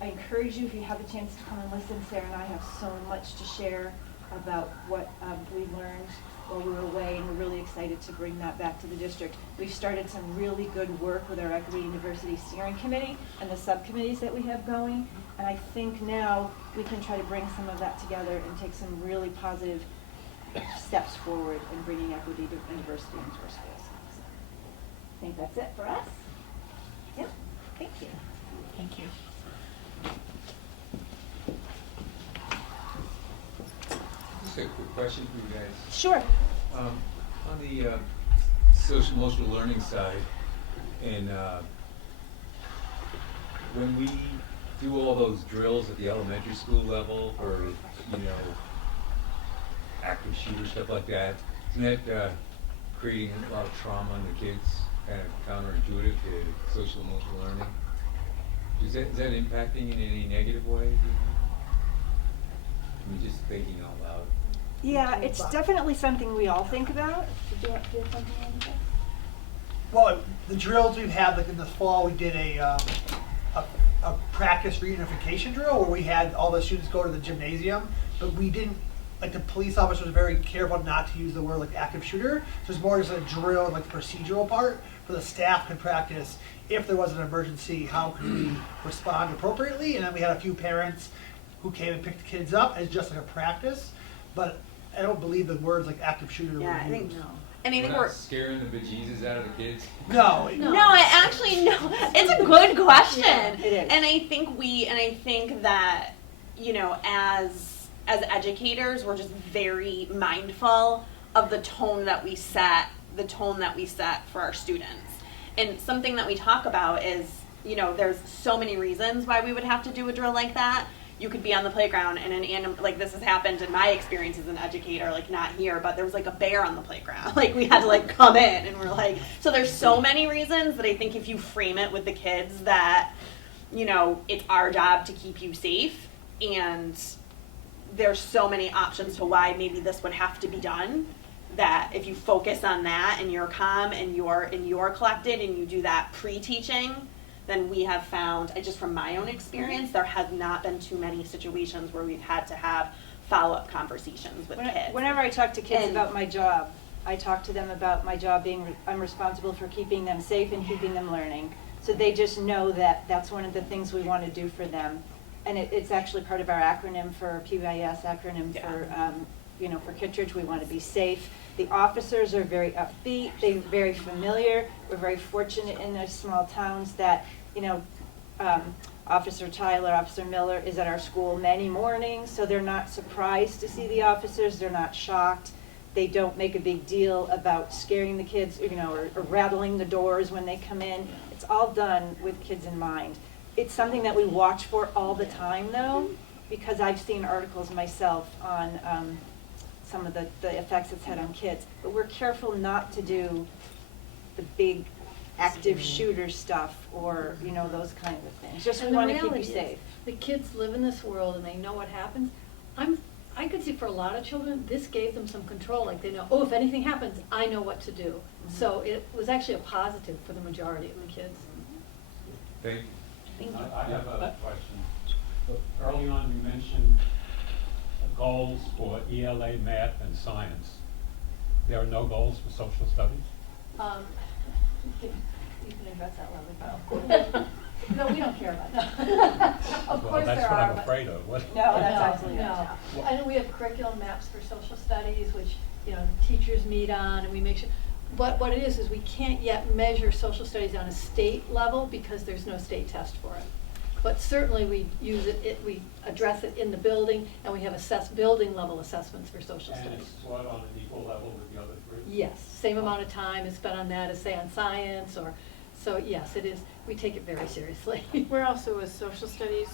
I encourage you, if you have a chance to come and listen, Sarah and I have so much to share about what we learned while we were away, and we're really excited to bring that back to the district. We've started some really good work with our Equity and Diversity Steering Committee and the subcommittees that we have going, and I think now we can try to bring some of that together and take some really positive steps forward in bringing equity and diversity into our schools. So, I think that's it for us. Yeah, thank you. Thank you. Just a quick question for you guys. Sure. On the social-emotional learning side, and when we do all those drills at the elementary school level, or active shooter stuff like that, isn't that creating a lot of trauma in the kids, kind of counterintuitive to social-emotional learning? Is that impacting in any negative way? I'm just thinking out loud. Yeah, it's definitely something we all think about. Did you want to do something on that? Well, the drills we've had, like in the fall, we did a practice reunification drill where we had all the students go to the gymnasium, but we didn't, like the police officer was very careful not to use the word like active shooter. So it's more just a drill, like the procedural part, for the staff could practice if there was an emergency, how could we respond appropriately. And then we had a few parents who came and picked the kids up as just like a practice, but I don't believe the words like active shooter were used. I think no. And I think we're not scaring the bejesus out of the kids. No. No, it's a good question. Yeah, it is. And I think that, as educators, we're just very mindful of the tone that we set for our students. And something that we talk about is, there's so many reasons why we would have to do a drill like that. You could be on the playground and this has happened in my experience as an educator, like not here, but there was like a bear on the playground. Like we had to come in and we're like, so there's so many reasons that I think if you frame it with the kids that, it's our job to keep you safe, and there's so many options to why maybe this would have to be done, that if you focus on that and you're calm and you're collected and you do that pre-teaching, then we have found, just from my own experience, there have not been too many situations where we've had to have follow-up conversations with kids. Whenever I talk to kids And- about my job, I talk to them about my job being, I'm responsible for keeping them safe and keeping them learning. So they just know that that's one of the things we want to do for them. And it's actually part of our acronym for PBIS, acronym for, for Kittredge, we want to be safe. The officers are very upbeat, they're very familiar. We're very fortunate in those small towns that, Officer Tyler, Officer Miller is at our school many mornings, so they're not surprised to see the officers, they're not shocked. They don't make a big deal about scaring the kids, or rattling the doors when they come in. It's all done with kids in mind. It's something that we watch for all the time, though, because I've seen articles myself on some of the effects it's had on kids. But we're careful not to do the big active shooter stuff or, those kinds of things. Just we And the want to keep you reality is, safe. the kids live in this world and they know what happens. I could see for a lot of children, this gave them some control, like they know, oh, if anything happens, I know what to do. So it was actually a positive for the majority of the kids. Thank you. Thank you. I have a question. So early on, you mentioned goals for ELA, math, and science. There are no goals for social studies? You can address that level. No, we don't care about that. Of Well, course that's there what are, I'm but- afraid of. What? No, that's absolutely No. not. I know we have curriculum maps for social studies, which, teachers meet on, and we make sure. But what it is we can't yet measure social studies on a state level because there's no state test for it. But certainly we use it, we address it in the building, and we have building level assessments for social And studies. it's taught on an equal level with the other three? Yes, same amount of time is spent on that as say on science so yes, it is, we take it very seriously. We're also with social studies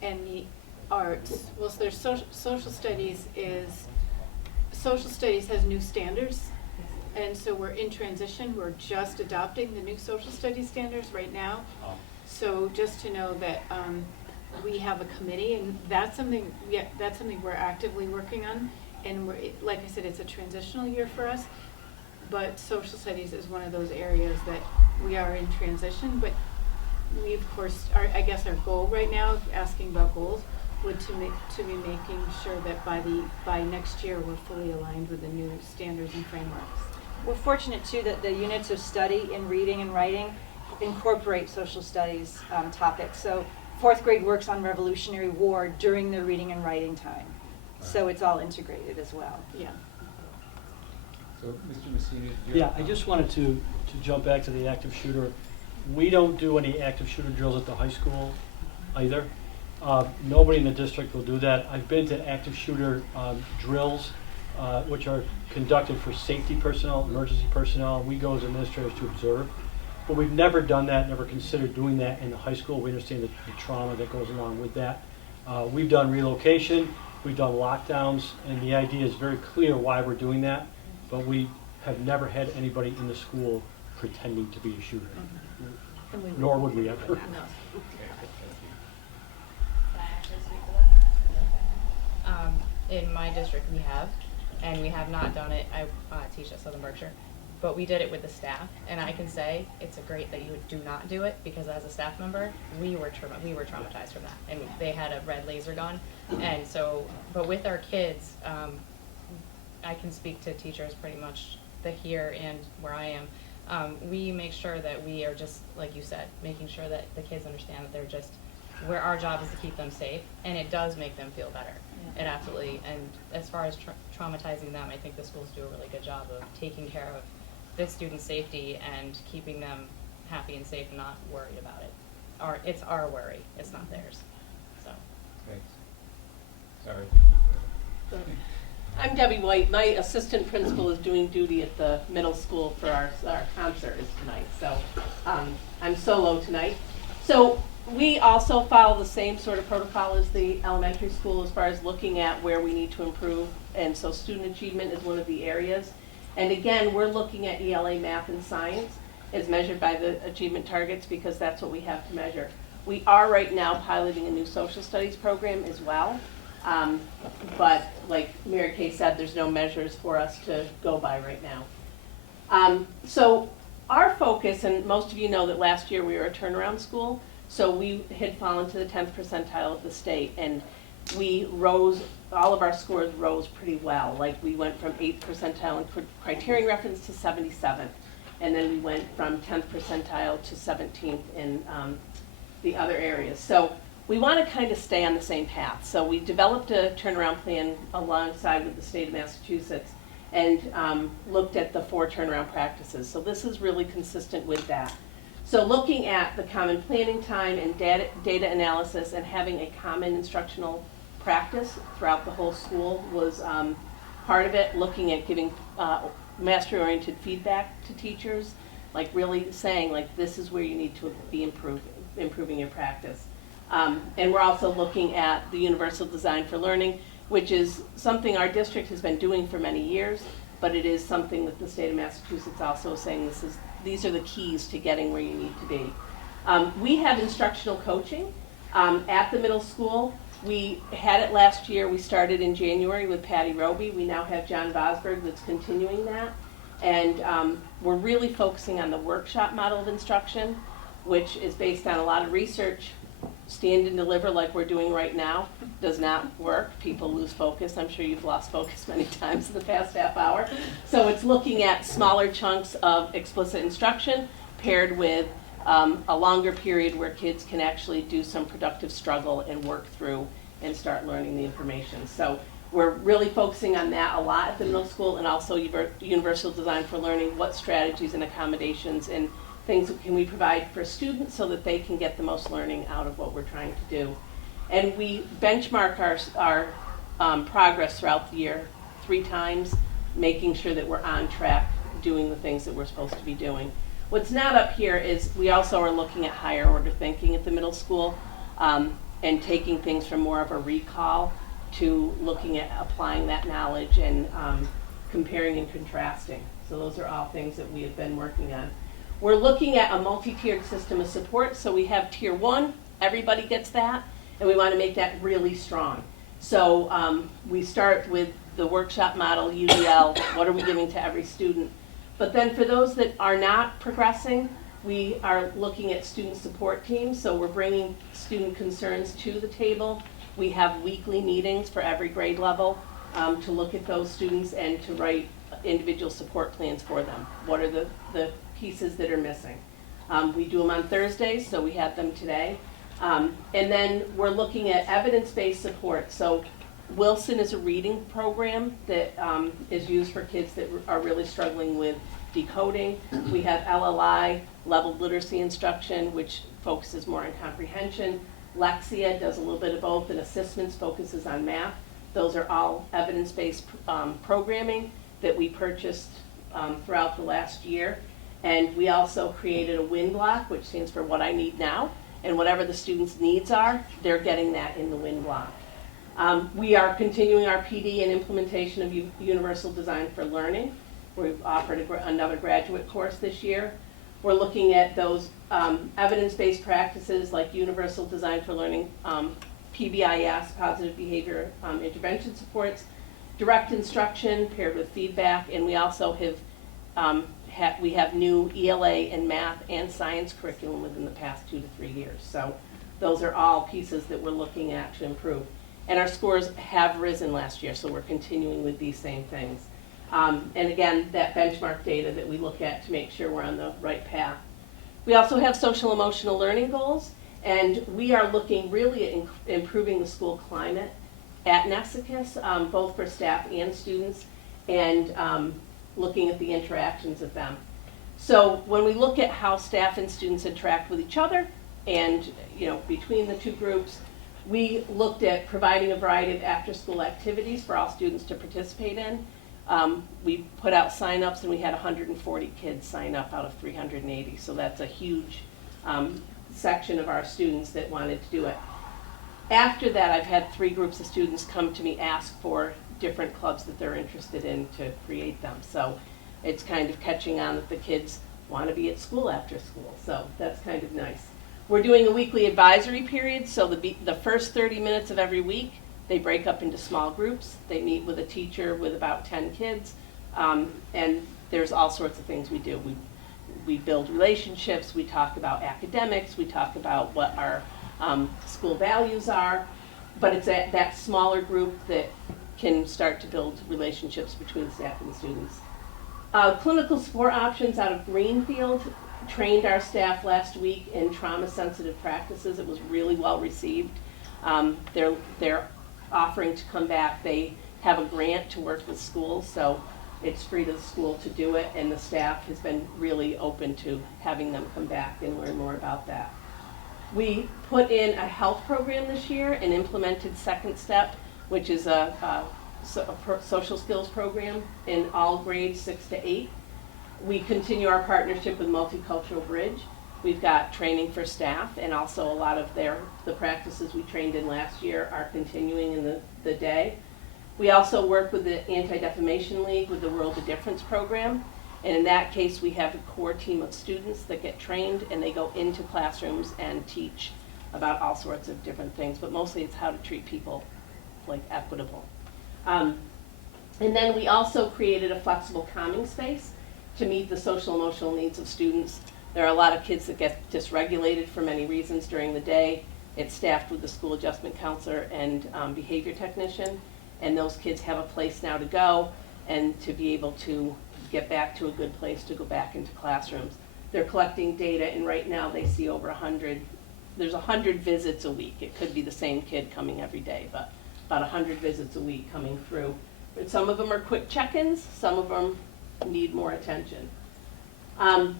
and the arts. Well, so there's social studies has new standards. And so we're in transition. We're just adopting the new social studies standards right now. So just to know that we have a committee, and that's something we're actively working on. And like I said, it's a transitional year for us. But social studies is one of those areas that we are in transition. But we, of course, I guess our goal right now, asking about goals, would to be making sure that by next year we're fully aligned with the new standards and frameworks. We're fortunate too that the units of study in reading and writing incorporate social studies topics. So 4th grade works on Revolutionary War during their reading and writing time. So it's all integrated as well. Yeah. So, Mr. Messina, Yeah, I just wanted to jump back to the active shooter. We don't do any active shooter drills at the high school either. Nobody in the district will do that. I've been to active shooter drills, which are conducted for safety personnel, emergency personnel. We go as administrators to observe. But we've never done that, never considered doing that in the high school. We understand the trauma that goes along with that. We've done relocation, we've done lockdowns, and the idea is very clear why we're doing that. But we have never had anybody in the school pretending to be a shooter. Nor would we ever. No. Okay, thank you. Can I actually speak to that? In my district, we have not done it. I teach at Southern Berkshire, but we did it with the staff, and I can say it's great that you do not do it because as a staff member, we were traumatized from that, and they had a red laser gun, and so. But with our kids, I can speak to teachers pretty much here and where I am. We make sure that we are just like you said, making sure that the kids understand that they're just. Where our job is to keep them safe, and it does make them feel better. Yeah. It absolutely, and as far as traumatizing them, I think the schools do a really good job of taking care of the student safety and keeping them happy and safe, not worried about it. It's our worry, it's not theirs. So. Thanks. Sorry. I'm Debbie White. My assistant principal is doing duty at the middle school for our concert is tonight. So I'm solo tonight. So we also follow the same sort of protocol as the elementary school as far as looking at where we need to improve. And so student achievement is one of the areas. And again, we're looking at ELA, math, and science as measured by the achievement targets because that's what we have to measure. We are right now piloting a new social studies program as well. But like Mary Kay said, there's no measures for us to go by right now. So our focus, and most of you know that last year we were a turnaround school, so we had fallen to the 10th percentile of the state, and we rose, all of our scores rose pretty well. Like we went from 8th percentile in criterion reference to 77th, and then we went from 10th percentile to 17th in the other areas. So we want to kind of stay on the same path. So we developed a turnaround plan alongside with the state of Massachusetts, and looked at the 4 turnaround practices. So this is really consistent with that. So looking at the common planning time and data analysis and having a common instructional practice throughout the whole school was part of it. Looking at giving mastery-oriented feedback to teachers, like really saying like this is where you need to be improving your practice. And we're also looking at the universal design for learning, which is something our district has been doing for many years, but it is something that the state of Massachusetts also is saying these are the keys to getting where you need to be. We have instructional coaching at the middle school. We had it last year. We started in January with Patty Roby. We now have John Vosberg that's continuing that. And we're really focusing on the workshop model of instruction, which is based on a lot of research. Stand and deliver like we're doing right now does not work. People lose focus. I'm sure you've lost focus many times in the past half hour. So it's looking at smaller chunks of explicit instruction paired with a longer period where kids can actually do some productive struggle and work through and start learning the information. So we're really focusing on that a lot at the middle school, and also universal design for learning, what strategies and accommodations and things can we provide for students so that they can get the most learning out of what we're trying to do. And we benchmark our progress throughout the year 3 times, making sure that we're on track doing the things that we're supposed to be doing. What's not up here is we also are looking at higher order thinking at the middle school, and taking things from more of a recall to looking at applying that knowledge and comparing and contrasting. So those are all things that we have been working on. We're looking at a multi-tiered system of support. So we have tier 1, everybody gets that, and we want to make that really strong. So we start with the workshop model, UDL, what are we giving to every student? But then for those that are not progressing, we are looking at student support teams. So we're bringing student concerns to the table. We have weekly meetings for every grade level to look at those students and to write individual support plans for them. What are the pieces that are missing? We do them on Thursdays, so we had them today. And then we're looking at evidence-based support. So Wilson is a reading program that is used for kids that are really struggling with decoding. We have LLI, leveled literacy instruction, which focuses more on comprehension. Lexia does a little bit of both, and Assessments focuses on math. Those are all evidence-based programming that we purchased throughout the last year. And we also created a WIN block, which stands for What I Need Now. And whatever the students' needs are, they're getting that in the WIN block. We are continuing our PD and implementation of Universal Design for Learning. We've offered another graduate course this year. We're looking at those evidence-based practices like Universal Design for Learning, PBIS, Positive Behavior Intervention Supports, direct instruction paired with feedback, and we also have new ELA and math and science curriculum within the past 2 to 3 years. So those are all pieces that we're looking at to improve. And our scores have risen last year, so we're continuing with these same things. And again, that benchmark data that we look at to make sure we're on the right path. We also have social-emotional learning goals, and we are looking really at improving the school climate at Nessicus, both for staff and students, and looking at the interactions of them. So when we look at how staff and students interact with each other and between the 2 groups, we looked at providing a variety of after-school activities for all students to participate in. We put out sign-ups, and we had 140 kids sign up out of 380. So that's a huge section of our students that wanted to do it. After that, I've had 3 groups of students come to me, ask for different clubs that they're interested in to create them. So it's kind of catching on that the kids want to be at school after school. So that's kind of nice. We're doing a weekly advisory period. So the first 30 minutes of every week, they break up into small groups. They meet with a teacher with about 10 kids. And there's all sorts of things we do. We we build relationships, we talk about academics, we talk about what our school values are, but it's that smaller group that can start to build relationships between staff and students. Clinical support options out of Greenfield trained our staff last week in trauma-sensitive practices. It was really well received. They're offering to come back. They have a grant to work with schools, so it's free to the school to do it, and the staff has been really open to having them come back and learn more about that. We put in a health program this year and implemented Second Step, which is a social skills program in all grades 6 to 8. We continue our partnership with Multicultural Bridge. We've got training for staff, and also a lot of the practices we trained in last year are continuing in the day. We also work with the Anti-Defamation League with the World of Difference program, and in that case we have a core team of students that get trained, and they go into classrooms and teach about all sorts of different things, but mostly it's how to treat people like equitable. And then we also created a flexible calming space to meet the social emotional needs of students. There are a lot of kids that get dysregulated for many reasons during the day. It's staffed with the school adjustment counselor and behavior technician, and those kids have a place now to go and to be able to get back to a good place to go back into classrooms. They're collecting data, and right now they see over 100, there's 100 visits a week. It could be the same kid coming every day, but about 100 visits a week coming through. But some of them are quick check-ins, some of them need more attention.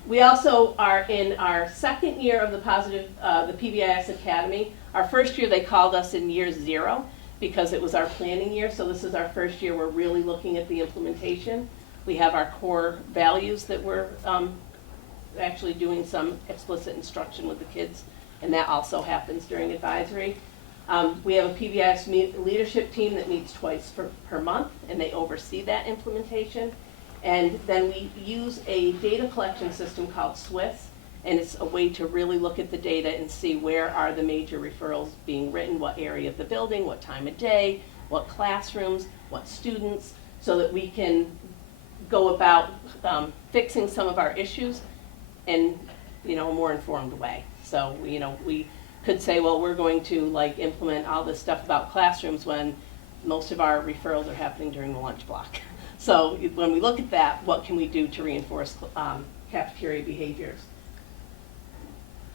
We also are in our second year of the PBIS Academy. Our first year they called us in year 0 because it was our planning year, so this is our first year we're really looking at the implementation. We have our core values that we're actually doing some explicit instruction with the kids, and that also happens during advisory. We have a PBIS leadership team that meets twice per month, and they oversee that implementation. And then we use a data collection system called SWIS, and it's a way to really look at the data and see where are the major referrals being written, what area of the building, what time of day, what classrooms, what students, so that we can go about fixing some of our issues in a more informed way. So we could say, well, we're going to implement all this stuff about classrooms when most of our referrals are happening during the lunch block. So when we look at that, what can we do to reinforce cafeteria behaviors?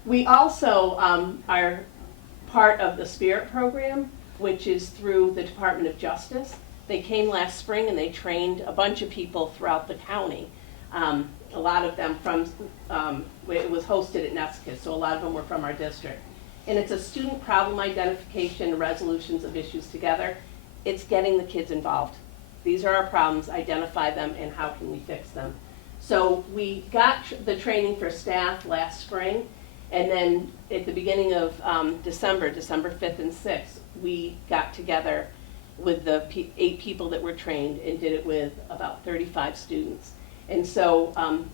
We also are part of the SPIRIT program, which is through the Department of Justice. They came last spring and they trained a bunch of people throughout the county. A lot of them from, it was hosted at Nesca, so a lot of them were from our district. And it's a student problem identification, resolutions of issues together. It's getting the kids involved. These are our problems, identify them, and how can we fix them. So we got the training for staff last spring, and then at the beginning of December 5th and 6th, we got together with the 8 people that were trained and did it with about 35 students. And so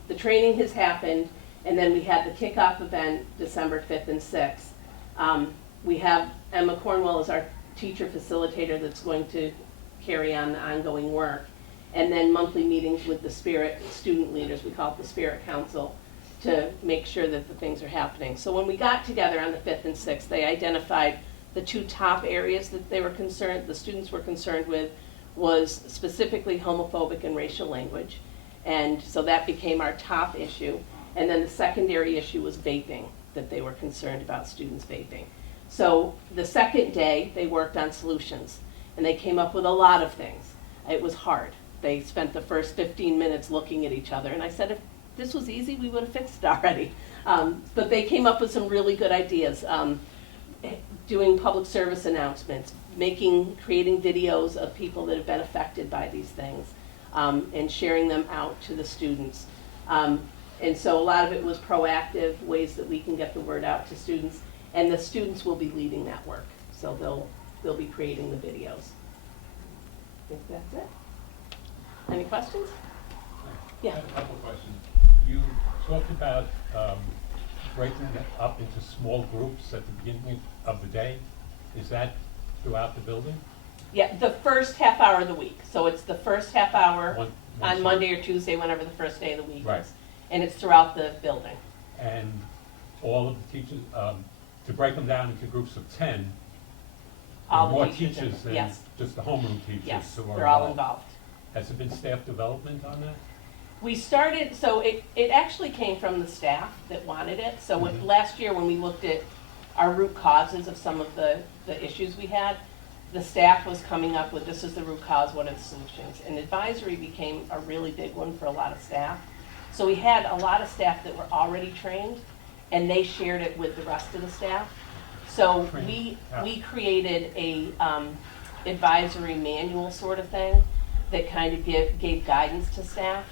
the training has happened, and then we had the kickoff event December 5th and 6th. We have Emma Cornwell as our teacher facilitator that's going to carry on the ongoing work, and then monthly meetings with the SPIRIT student leaders, we call it the SPIRIT Council, to make sure that the things are happening. So when we got together on the 5th and 6th, they identified the 2 top areas that they were concerned, the students were concerned with, was specifically homophobic and racial language, and so that became our top issue. And then the secondary issue was vaping, that they were concerned about students vaping. So the second day, they worked on solutions, and they came up with a lot of things. It was hard. They spent the first 15 minutes looking at each other, and I said, if this was easy, we would have fixed it already. But they came up with some really good ideas. Doing public service announcements, creating videos of people that have been affected by these things, and sharing them out to the students. And so a lot of it was proactive, ways that we can get the word out to students, and the students will be leading that work. So they'll be creating the videos. I think that's it. Any questions? Yeah. I have a couple of questions. You talked about breaking it up into small groups at the beginning of the day. Is that throughout the building? Yeah, the first half hour of the week. So it's the first half hour on Monday or Tuesday, whenever the first day of the week Right. is. and it's throughout the building. And all of the teachers, to break them down into groups of 10, there All are the more teachers in teachers them, than yes. just the homeroom teachers Yes, who are they're all involved. Has there been staff development on that? We started, so it actually came from the staff that wanted it. So last year when we looked at our root causes of some of the issues we had, the staff was coming up with, this is the root cause, what are the solutions? And advisory became a really big one for a lot of staff. So we had a lot of staff that were already trained, and they shared it with the rest of the staff. So we created a advisory manual sort of thing that kind of gave guidance to staff.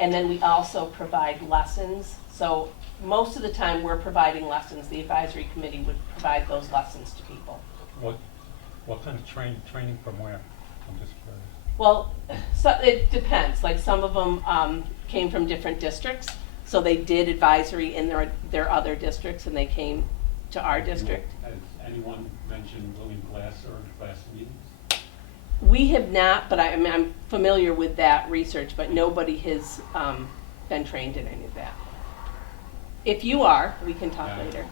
And then we also provide lessons. So most of the time we're providing lessons. The advisory committee would provide those lessons to people. What kind of training from where? I'm just curious. Well, so it depends. Like some of them came from different districts. So they did advisory in their other districts and they came to our district. Has anyone mentioned William Glasser in class meetings? We have not, but I'm familiar with that research, but nobody has been trained in any of that. If you are, we can talk later.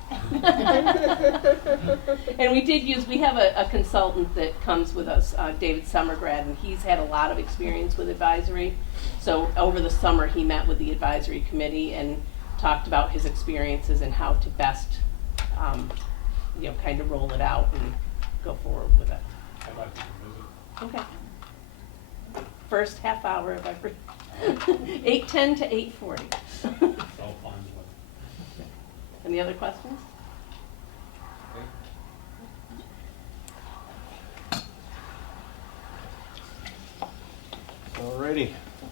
And we have a consultant that comes with us, David Summergrad, and he's had a lot of experience with advisory. So over the summer, he met with the advisory committee and talked about his experiences and how to best, kind of roll it out and go forward with it. I'd like to visit. Okay. First half hour of every 8:10 to 8:40. So fun with. Any other questions? Alrighty.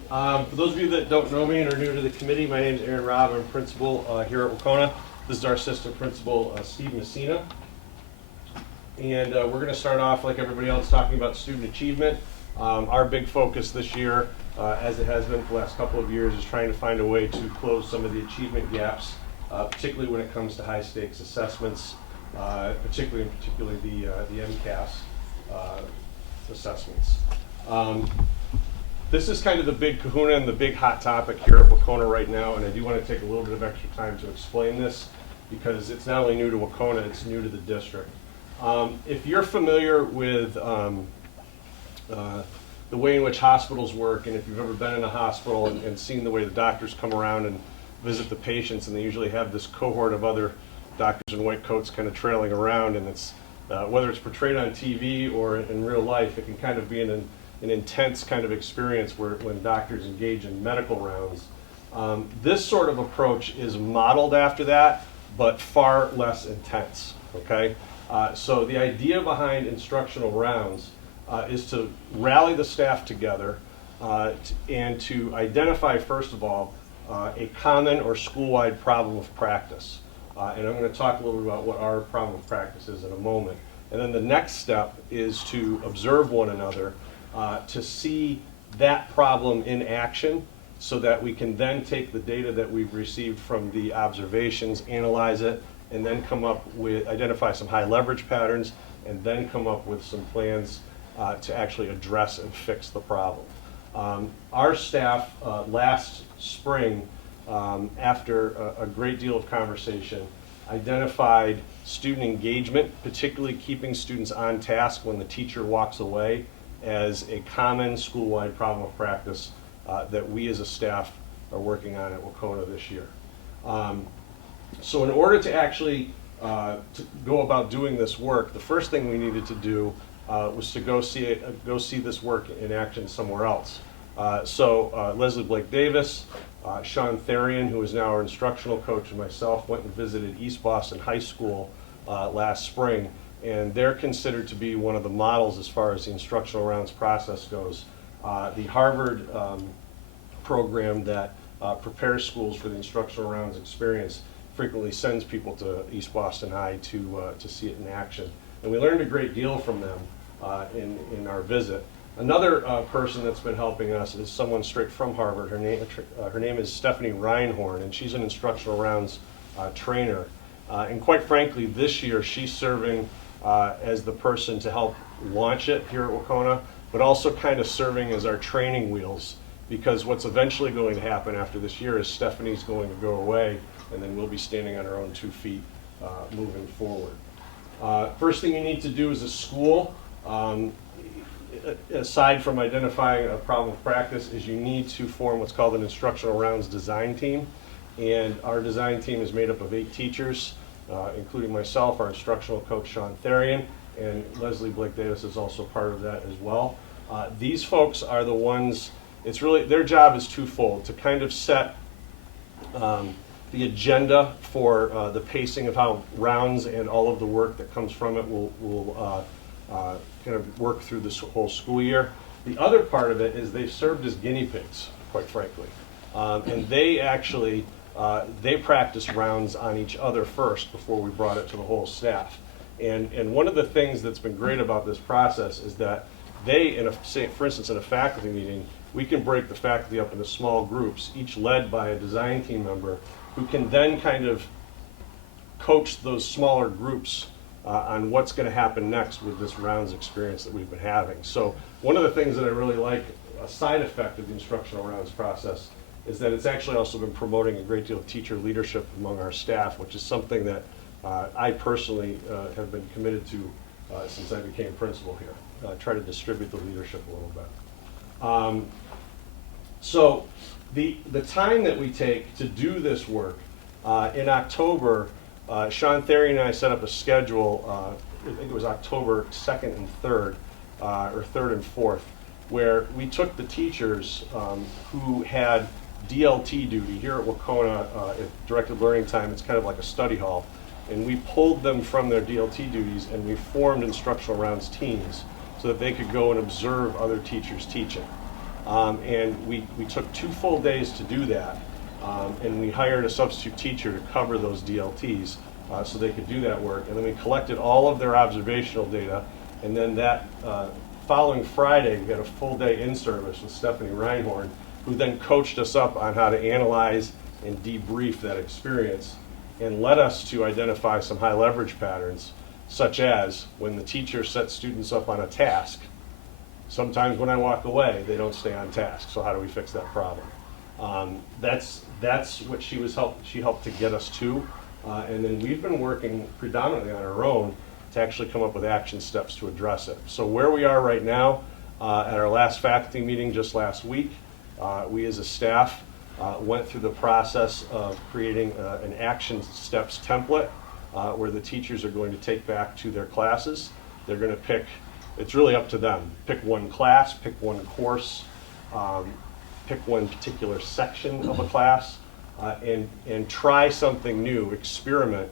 For those of you that don't know me and are new to the committee, my name is Aaron Robb. I'm principal here at Wacona. This is our assistant principal, Steve Messina. And we're going to start off, like everybody else, talking about student achievement. Our big focus this year, as it has been for the last couple of years, is trying to find a way to close some of the achievement gaps, particularly when it comes to high-stakes assessments, particularly the MCAS assessments. This is kind of the big kahuna and the big hot topic here at Wacona right now, and I do want to take a little bit of extra time to explain this because it's not only new to Wacona, it's new to the district. If you're familiar with the way in which hospitals work, and if you've ever been in a hospital and seen the way the doctors come around and visit the patients, and they usually have this cohort of other doctors in white coats kind of trailing around, and it's whether it's portrayed on TV or in real life, it can kind of be an intense kind of experience when doctors engage in medical rounds. This sort of approach is modeled after that, but far less intense, okay? So the idea behind instructional rounds is to rally the staff together and to identify, first of all, a common or school-wide problem of practice. And I'm going to talk a little bit about what our problem of practice is in a moment. And then the next step is to observe one another to see that problem in action so that we can then take the data that we've received from the observations, analyze it, and then come up with, identify some high leverage patterns, and then come up with some plans to actually address and fix the problem. Our staff last spring, after a great deal of conversation, identified student engagement, particularly keeping students on task when the teacher walks away, as a common school-wide problem of practice that we as a staff are working on at Wacona this year. So in order to actually to go about doing this work, the first thing we needed to do was to go see this work in action somewhere else. So Leslie Blake Davis, Sean Therian, who is now our instructional coach, and myself went and visited East Boston High School last spring, and they're considered to be one of the models as far as the instructional rounds process goes. The Harvard program that prepares schools for the instructional rounds experience frequently sends people to East Boston High to see it in action. And we learned a great deal from them in our visit. Another person that's been helping us is someone straight from Harvard. Her name is Stephanie Reinhorn, and she's an instructional rounds trainer. And quite frankly, this year she's serving as the person to help launch it here at Wacona, but also kind of serving as our training wheels because what's eventually going to happen after this year is Stephanie's going to go away, and then we'll be standing on our own 2 feet moving forward. First thing you need to do as a school, aside from identifying a problem of practice, is you need to form what's called an instructional rounds design team. And our design team is made up of 8 teachers, including myself, our instructional coach Sean Therian, and Leslie Blake Davis is also part of that as well. These folks are the ones, it's really, their job is twofold: to kind of set the agenda for the pacing of how rounds and all of the work that comes from it will kind of work through this whole school year. The other part of it is they've served as guinea pigs, quite frankly. And they actually, they practice rounds on each other first before we brought it to the whole staff. And one of the things that's been great about this process is that they, say, for instance, in a faculty meeting, we can break the faculty up into small groups, each led by a design team member, who can then kind of coach those smaller groups on what's going to happen next with this rounds experience that we've been having. So one of the things that I really like, a side effect of the instructional rounds process, is that it's actually also been promoting a great deal of teacher leadership among our staff, which is something that I personally have been committed to since I became principal here. Try to distribute the leadership a little bit. So the time that we take to do this work, in October, Sean Therian and I set up a schedule, I think it was October 2nd and 3rd, or 3rd and 4th, where we took the teachers who had DLT duty. Here at Wacona, at Directed Learning Time, it's kind of like a study hall, and we pulled them from their DLT duties and we formed instructional rounds teams so that they could go and observe other teachers teaching. And we took 2 full days to do that, and we hired a substitute teacher to cover those DLTs so they could do that work. And then we collected all of their observational data, and then that following Friday, we had a full day in service with Stephanie Reinhorn, who then coached us up on how to analyze and debrief that experience, and led us to identify some high leverage patterns, such as when the teacher sets students up on a task. Sometimes when I walk away, they don't stay on task. So how do we fix that problem? That's what she helped to get us to. And then we've been working predominantly on our own to actually come up with action steps to address it. So where we are right now, at our last faculty meeting just last week, we as a staff went through the process of creating an action steps template where the teachers are going to take back to their classes. They're going to pick, it's really up to them, pick one class, pick one course, pick one particular section of a class, and try something new, experiment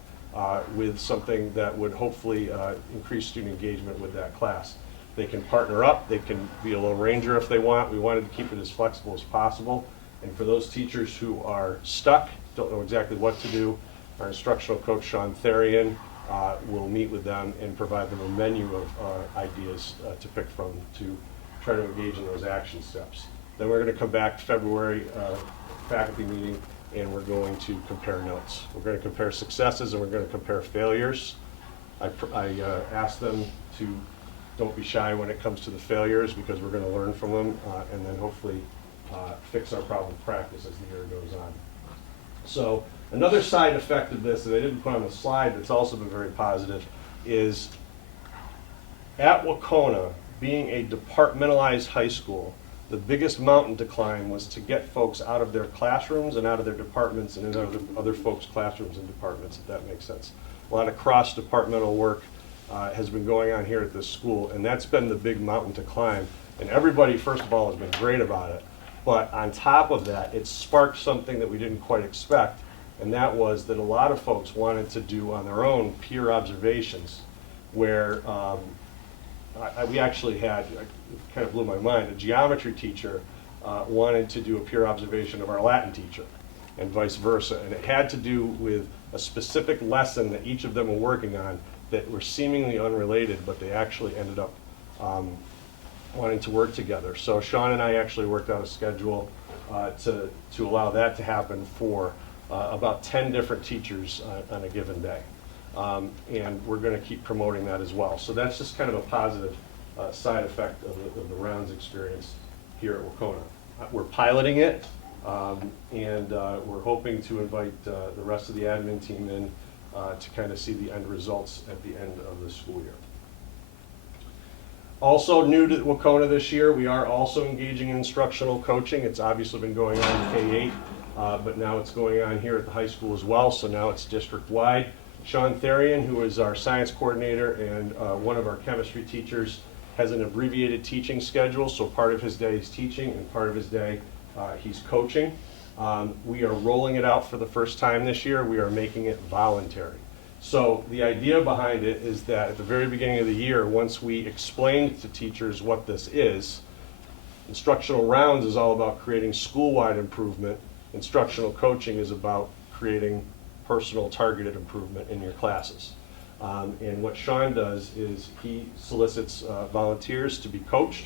with something that would hopefully increase student engagement with that class. They can partner up, they can be a Lone Ranger if they want. We wanted to keep it as flexible as possible. And for those teachers who are stuck, don't know exactly what to do, our instructional coach, Sean Therian, will meet with them and provide them a menu of ideas to pick from to try to engage in those action steps. Then we're going to come back to February faculty meeting, and we're going to compare notes. We're going to compare successes and we're going to compare failures. I asked them to don't be shy when it comes to the failures, because we're going to learn from them and then hopefully fix our problem practice as the year goes on. So another side effect of this that I didn't put on the slide that's also been very positive is at Wacona, being a departmentalized high school, the biggest mountain to climb was to get folks out of their classrooms and out of their departments and into other folks' classrooms and departments, if that makes sense. A lot of cross-departmental work has been going on here at this school, and that's been the big mountain to climb. And everybody, first of all, has been great about it. But on top of that, it sparked something that we didn't quite expect, and that was that a lot of folks wanted to do on their own peer observations, where we actually had, it kind of blew my mind, a geometry teacher wanted to do a peer observation of our Latin teacher, and vice versa. And it had to do with a specific lesson that each of them were working on that were seemingly unrelated, but they actually ended up wanting to work together. So Sean and I actually worked out a schedule to allow that to happen for about 10 different teachers on a given day. And we're going to keep promoting that as well. So that's just kind of a positive side effect of the rounds experience here at Wacona. We're piloting it, and we're hoping to invite the rest of the admin team in to kind of see the end results at the end of the school year. Also new to Wacona this year, we are also engaging in instructional coaching. It's obviously been going on in K-8, but now it's going on here at the high school as well, so now it's district-wide. Sean Therian, who is our science coordinator and one of our chemistry teachers, has an abbreviated teaching schedule, so part of his day is teaching and part of his day he's coaching. We are rolling it out for the first time this year. We are making it voluntary. So the idea behind it is that at the very beginning of the year, once we explained to teachers what this is, instructional rounds is all about creating school-wide improvement. Instructional coaching is about creating personal targeted improvement in your classes. And what Sean does is he solicits volunteers to be coached.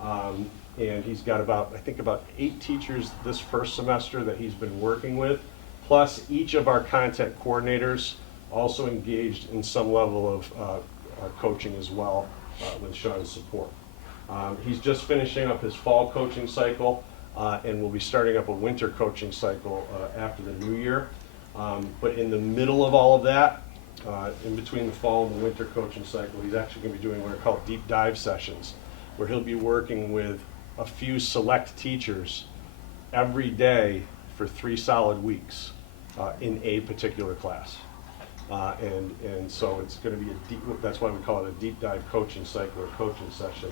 And he's got about, I think about 8 teachers this first semester that he's been working with, plus each of our content coordinators also engaged in some level of coaching as well with Sean's support. He's just finishing up his fall coaching cycle and will be starting up a winter coaching cycle after the new year. But in the middle of all of that, in between the fall and the winter coaching cycle, he's actually going to be doing what are called deep dive sessions, where he'll be working with a few select teachers every day for 3 solid weeks in a particular class. And so it's going to be a deep, that's why we call it a deep dive coaching cycle or coaching session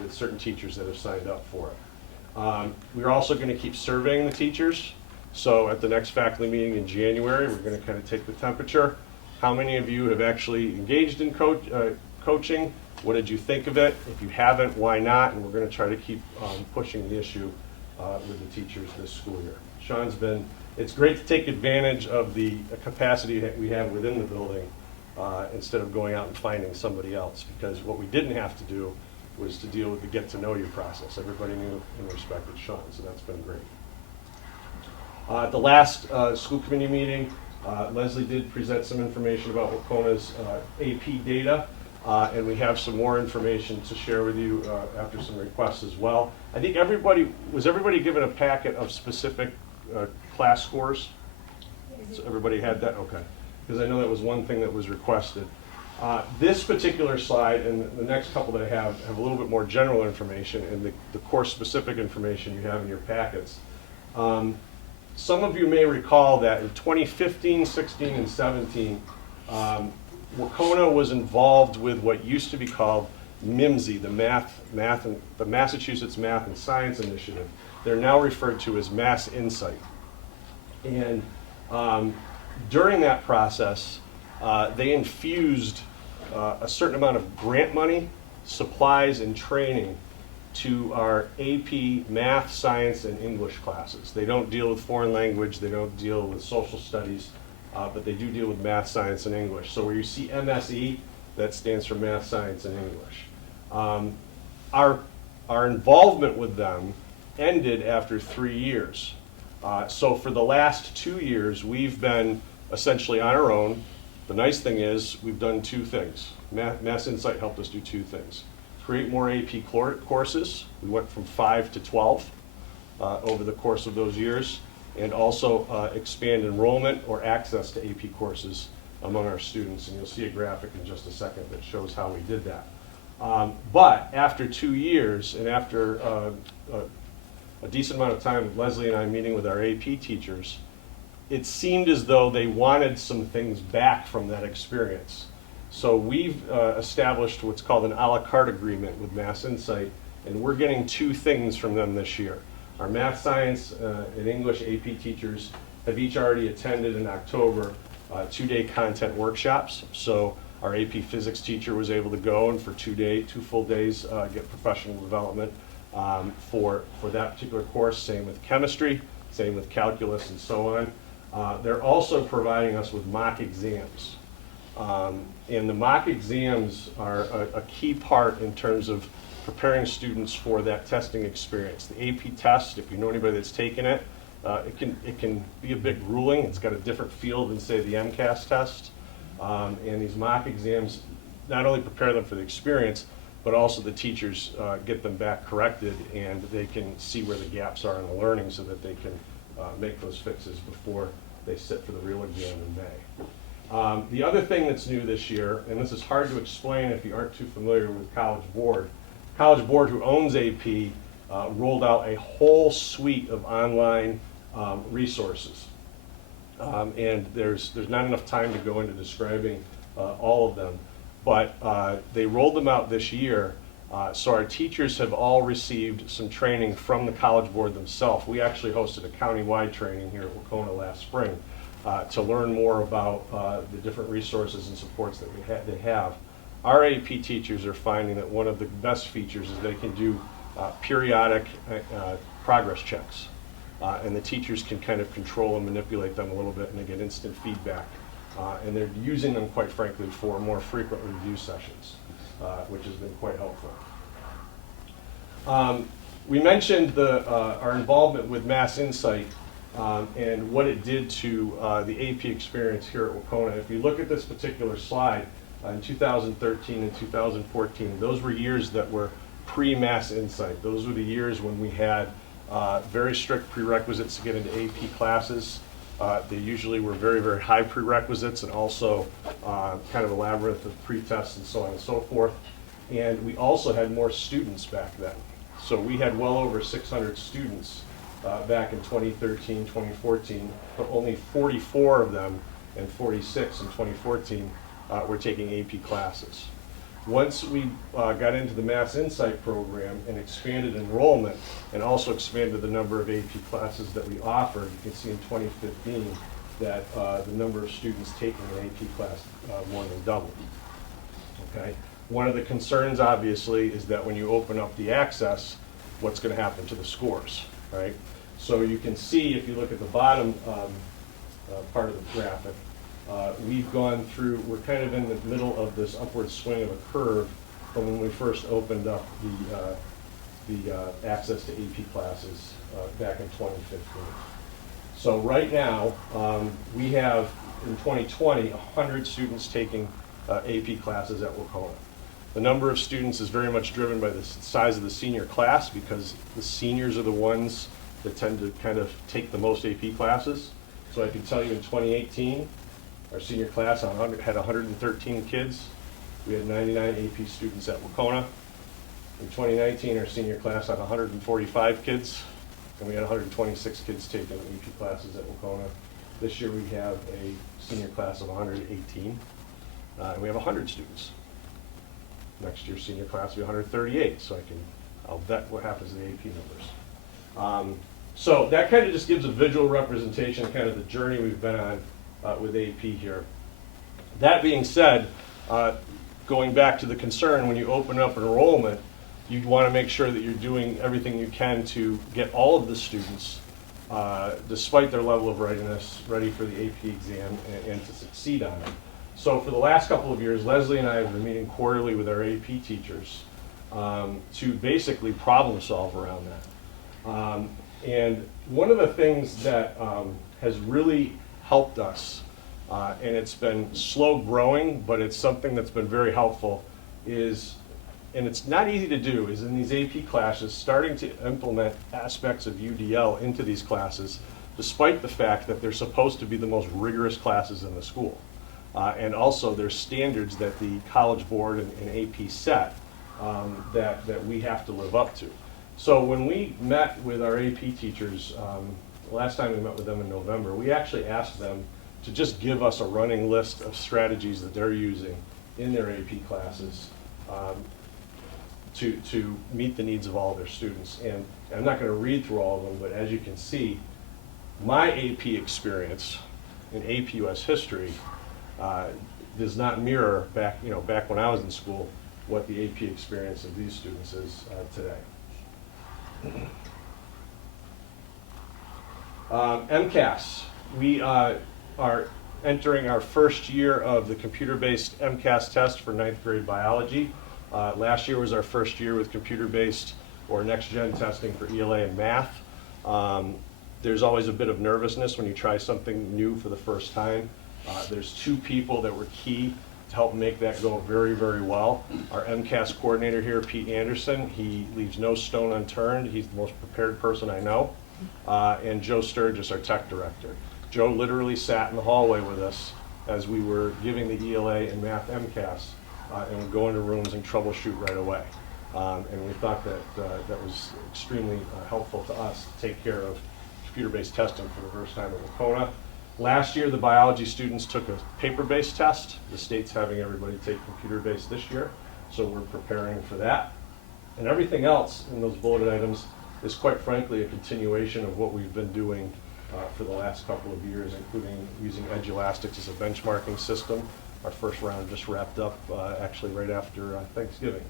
with certain teachers that have signed up for it. We're also going to keep surveying the teachers. So at the next faculty meeting in January, we're going to kind of take the temperature. How many of you have actually engaged in coaching? What did you think of it? If you haven't, why not? And we're going to try to keep pushing the issue with the teachers this school year. Sean's been, it's great to take advantage of the capacity that we have within the building instead of going out and finding somebody else, because what we didn't have to do was to deal with the get to know you process. Everybody knew and respected Sean, so that's been great. At the last school committee meeting, Leslie did present some information about Wacona's AP data, and we have some more information to share with you after some requests as well. I think was everybody given a packet of specific class scores? So everybody had that? Okay. Because I know that was one thing that was requested. This particular slide and the next couple that I have a little bit more general information, and the course-specific information you have in your packets. Some of you may recall that in 2015, 16, and 17, Wacona was involved with what used to be called MIMSI, the Massachusetts Math and Science Initiative. They're now referred to as Mass Insight. And during that process, they infused a certain amount of grant money, supplies, and training to our AP math, science, and English classes. They don't deal with foreign language, they don't deal with social studies, but they do deal with math, science, and English. So where you see MSE, that stands for math, science, and English. Our involvement with them ended after 3 years. So for the last 2 years, we've been essentially on our own. The nice thing is we've done 2 things. Mass Insight helped us do 2 things. Create more AP courses. We went from 5 to 12 over the course of those years, and also expand enrollment or access to AP courses among our students. And you'll see a graphic in just a second that shows how we did that. But after 2 years, and after a decent amount of time, Leslie and I meeting with our AP teachers, it seemed as though they wanted some things back from that experience. So we've established what's called an a la carte agreement with Mass Insight, and we're getting 2 things from them this year. Our math, science, and English AP teachers have each already attended in October 2-day content workshops. So our AP physics teacher was able to go and for 2 full days get professional development for that particular course. Same with chemistry, same with calculus, and so on. They're also providing us with mock exams. And the mock exams are a key part in terms of preparing students for that testing experience. The AP test, if you know anybody that's taken it, it can be a bit grueling. It's got a different feel than, say, the MCAS test. And these mock exams not only prepare them for the experience, but also the teachers get them back corrected, and they can see where the gaps are in the learning so that they can make those fixes before they sit for the real exam in May. The other thing that's new this year, and this is hard to explain if you aren't too familiar with College Board, who owns AP, rolled out a whole suite of online resources. And there's not enough time to go into describing all of them, but they rolled them out this year, so our teachers have all received some training from the College Board themselves. We actually hosted a county-wide training here at Wacona last spring to learn more about the different resources and supports that they have. Our AP teachers are finding that one of the best features is they can do periodic progress checks. And the teachers can kind of control and manipulate them a little bit, and they get instant feedback. And they're using them, quite frankly, for more frequent review sessions, which has been quite helpful. We mentioned our involvement with Mass Insight and what it did to the AP experience here at Wacona. If you look at this particular slide, in 2013 and 2014, those were years that were pre-Mass Insight. Those were the years when we had very strict prerequisites to get into AP classes. They usually were very, very high prerequisites, and also kind of a labyrinth of pre-tests and so on and so forth. And we also had more students back then. So we had well over 600 students back in 2013, 2014, but only 44 of them and 46 in 2014 were taking AP classes. Once we got into the Mass Insight program and expanded enrollment and also expanded the number of AP classes that we offered, you can see in 2015 that the number of students taking an AP class more than doubled. Okay? One of the concerns, obviously, is that when you open up the access, what's going to happen to the scores, right? So you can see, if you look at the bottom part of the graphic, we've gone through, we're kind of in the middle of this upward swing of a curve from when we first opened up the access to AP classes back in 2015. So right now, we have, in 2020, 100 students taking AP classes at Wacona. The number of students is very much driven by the size of the senior class, because the seniors are the ones that tend to kind of take the most AP classes. So I can tell you in 2018, our senior class had 113 kids. We had 99 AP students at Wacona. In 2019, our senior class had 145 kids, and we had 126 kids taking AP classes at Wacona. This year we have a senior class of 118, and we have 100 students. Next year's senior class will be 138, so I'll bet what happens to the AP numbers. So that kind of just gives a visual representation of kind of the journey we've been on with AP here. That being said, going back to the concern, when you open up enrollment, you want to make sure that you're doing everything you can to get all of the students, despite their level of readiness, ready for the AP exam and to succeed on it. So for the last couple of years, Leslie and I have been meeting quarterly with our AP teachers to basically problem solve around that. And one of the things that has really helped us, and it's been slow growing, but it's something that's been very helpful, is, and it's not easy to do, is in these AP classes, starting to implement aspects of UDL into these classes, despite the fact that they're supposed to be the most rigorous classes in the school. And also there's standards that the College Board and AP set that we have to live up to. So when we met with our AP teachers, last time we met with them in November, we actually asked them to just give us a running list of strategies that they're using in their AP classes to meet the needs of all their students. And I'm not going to read through all of them, but as you can see, my AP experience in AP US history does not mirror back when I was in school what the AP experience of these students is today. MCAS. We are entering our first year of the computer-based MCAS test for 9th grade biology. Last year was our first year with computer-based or next-gen testing for ELA and math. There's always a bit of nervousness when you try something new for the first time. There's two people that were key help make that go very, very well. Our MCAS coordinator here, Pete Anderson, he leaves no stone unturned. He's the most prepared person I know. And Joe Sturgis, our tech director. Joe literally sat in the hallway with us as we were giving the ELA and math MCAS, and would go into rooms and troubleshoot right away. And we thought that that was extremely helpful to us to take care of computer-based testing for the first time at Wacona. Last year, the biology students took a paper-based test. The state's having everybody take computer-based this year, so we're preparing for that. And everything else in those bulleted items is, quite frankly, a continuation of what we've been doing for the last couple of years, including using EduElastics as a benchmarking system. Our first round just wrapped up actually right after Thanksgiving.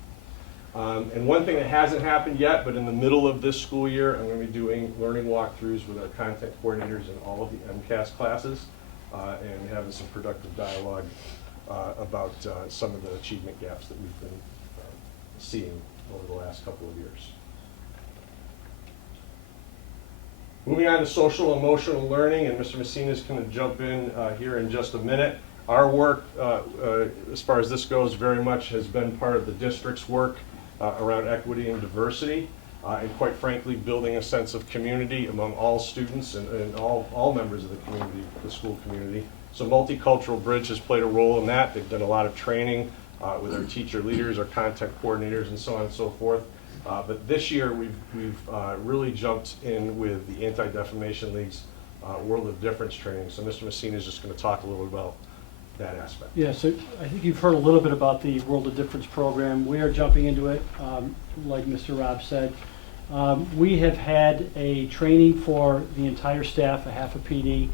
And one thing that hasn't happened yet, but in the middle of this school year, I'm going to be doing learning walkthroughs with our content coordinators in all of the MCAS classes and having some productive dialogue about some of the achievement gaps that we've been seeing over the last couple of years. Moving on to social emotional learning, and Mr. Messina is going to jump in here in just a minute. Our work, as far as this goes, very much has been part of the district's work around equity and diversity, and quite frankly, building a sense of community among all students and all members of the community, the school community. So Multicultural Bridge has played a role in that. They've done a lot of training with our teacher leaders, our content coordinators, and so on and so forth. But this year, we've really jumped in with the Anti-Defamation League's World of Difference training. So Mr. Messina is just going to talk a little bit about that aspect. Yeah, so I think you've heard a little bit about the World of Difference program. We are jumping into it, like Mr. Rob said. We have had a training for the entire staff, a half a PD,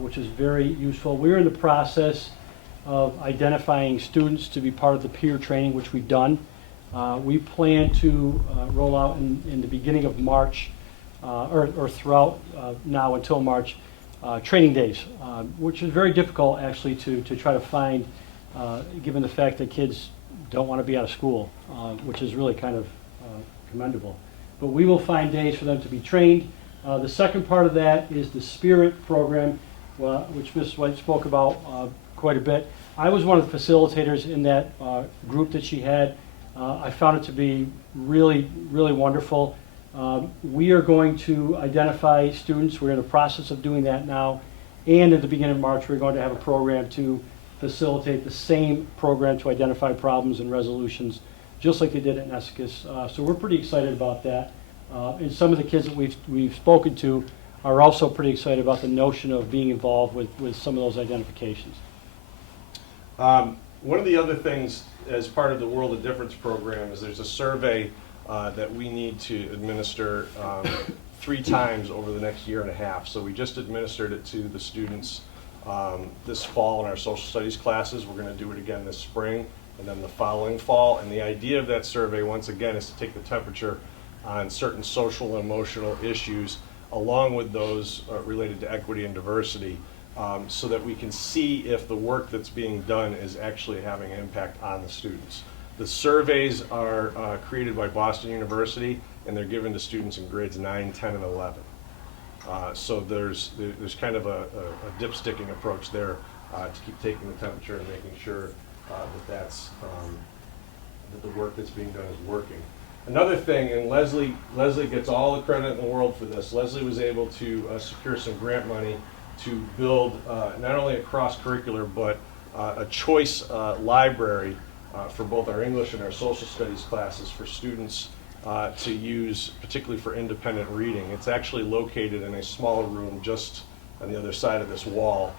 which is very useful. We're in the process of identifying students to be part of the peer training, which we've done. We plan to roll out in the beginning of March, or throughout now until March, training days, which is very difficult actually to try to find, given the fact that kids don't want to be out of school, which is really kind of commendable. But we will find days for them to be trained. The second part of that is the Spirit program, which Mrs. White spoke about quite a bit. I was one of the facilitators in that group that she had. I found it to be really, really wonderful. We are going to identify students. We're in the process of doing that now. And at the beginning of March, we're going to have a program to facilitate the same program to identify problems and resolutions, just like they did at Nesicus. So we're pretty excited about that. And some of the kids that we've spoken to are also pretty excited about the notion of being involved with some of those identifications. One of the other things as part of the World of Difference program is there's a survey that we need to administer 3 times over the next year and a half. So we just administered it to the students this fall in our social studies classes. We're going to do it again this spring and then the following fall. And the idea of that survey, once again, is to take the temperature on certain social and emotional issues along with those related to equity and diversity, so that we can see if the work that's being done is actually having an impact on the students. The surveys are created by Boston University, and they're given to students in grades 9, 10, and 11. So there's kind of a dipsticking approach there to keep taking the temperature and making sure that the work that's being done is working. Another thing, and Leslie gets all the credit in the world for this. Leslie was able to secure some grant money to build not only a cross-curricular but a choice library for both our English and our social studies classes for students to use, particularly for independent reading. It's actually located in a smaller room just on the other side of this wall.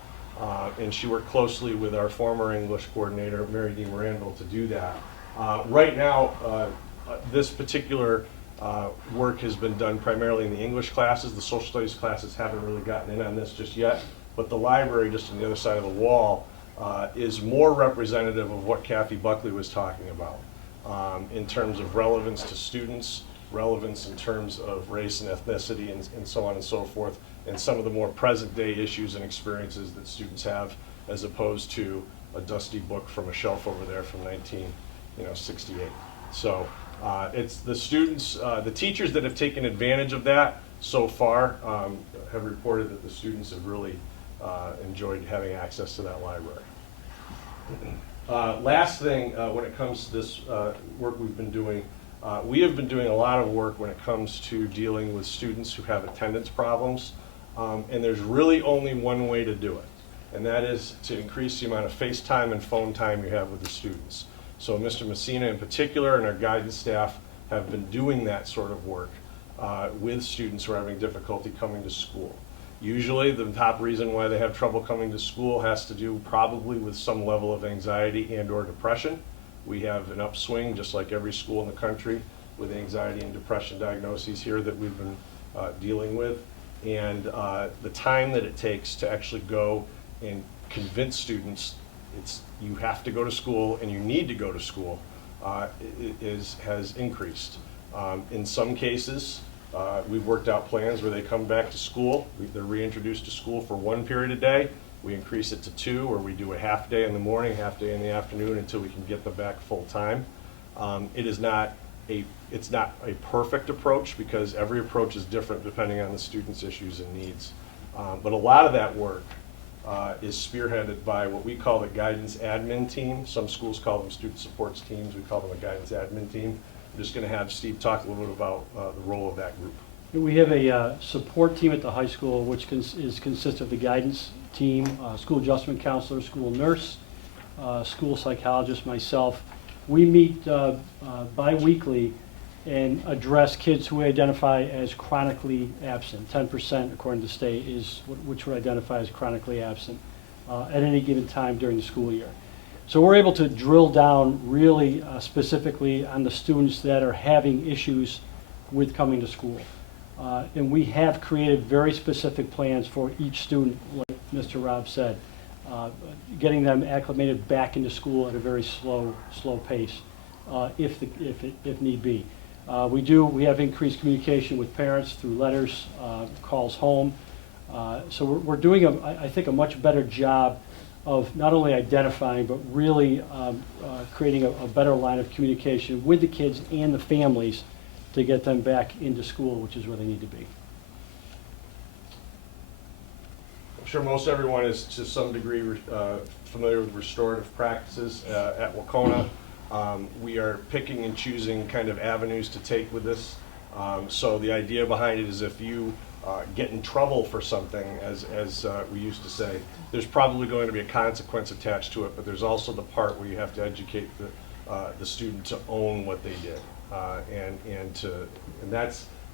And she worked closely with our former English coordinator, Mary D. Mirandel, to do that. Right now, this particular work has been done primarily in the English classes. The social studies classes haven't really gotten in on this just yet, but the library just on the other side of the wall is more representative of what Kathy Buckley was talking about in terms of relevance to students, relevance in terms of race and ethnicity and so on and so forth, and some of the more present day issues and experiences that students have, as opposed to a dusty book from a shelf over there from 1968. So it's the students, the teachers that have taken advantage of that so far have reported that the students have really enjoyed having access to that library. Last thing, when it comes to this work we've been doing, we have been doing a lot of work when it comes to dealing with students who have attendance problems, and there's really only one way to do it, and that is to increase the amount of face time and phone time you have with the students. So Mr. Messina in particular and our guidance staff have been doing that sort of work with students who are having difficulty coming to school. Usually the top reason why they have trouble coming to school has to do probably with some level of anxiety and or depression. We have an upswing, just like every school in the country, with anxiety and depression diagnoses here that we've been dealing with. And the time that it takes to actually go and convince students you have to go to school and you need to go to school has increased. In some cases, we've worked out plans where they come back to school, they're reintroduced to school for one period a day, we increase it to 2, or we do a half day in the morning, half day in the afternoon until we can get them back full time. It's not a perfect approach because every approach is different depending on the student's issues and needs. But a lot of that work is spearheaded by what we call the guidance admin team. Some schools call them student supports teams, we call them a guidance admin team. I'm just going to have Steve talk a little bit about the role of that group. We have a support team at the high school which consists of the guidance team, school adjustment counselor, school nurse, school psychologist, myself. We meet bi-weekly and address kids who we identify as chronically absent. 10%, according to the state, is which would identify as chronically absent at any given time during the school year. So we're able to drill down really specifically on the students that are having issues with coming to school. And we have created very specific plans for each student, like Mr. Rob said, getting them acclimated back into school at a very slow pace, if need be. We have increased communication with parents through letters, calls home. So we're doing, I think, a much better job of not only identifying, but really creating a better line of communication with the kids and the families to get them back into school, which is where they need to be. I'm sure most everyone is to some degree familiar with restorative practices at Wacona. We are picking and choosing kind of avenues to take with this. So the idea behind it is if you get in trouble for something, as we used to say, there's probably going to be a consequence attached to it, but there's also the part where you have to educate the student to own what they did. And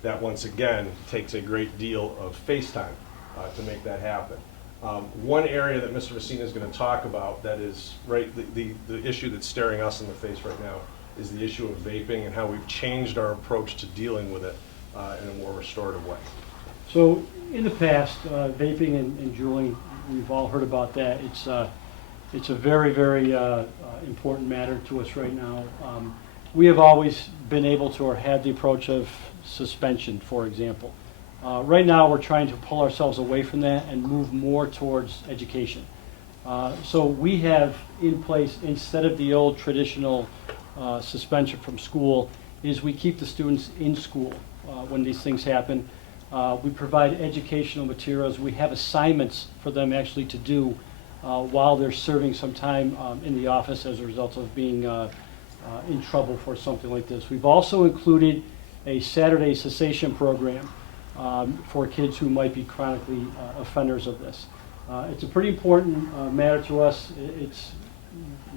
that once again takes a great deal of face time to make that happen. One area that Mr. Messina is going to talk about that is the issue that's staring us in the face right now is the issue of vaping and how we've changed our approach to dealing with it in a more restorative way. So in the past, vaping and juuling, we've all heard about that. It's a very, very important matter to us right now. We have always been able to, or had the approach of suspension, for example. Right now, we're trying to pull ourselves away from that and move more towards education. So we have in place, instead of the old traditional suspension from school, is we keep the students in school when these things happen. We provide educational materials. We have assignments for them actually to do while they're serving some time in the office as a result of being in trouble for something like this. We've also included a Saturday cessation program for kids who might be chronically offenders of this. It's a pretty important matter to us.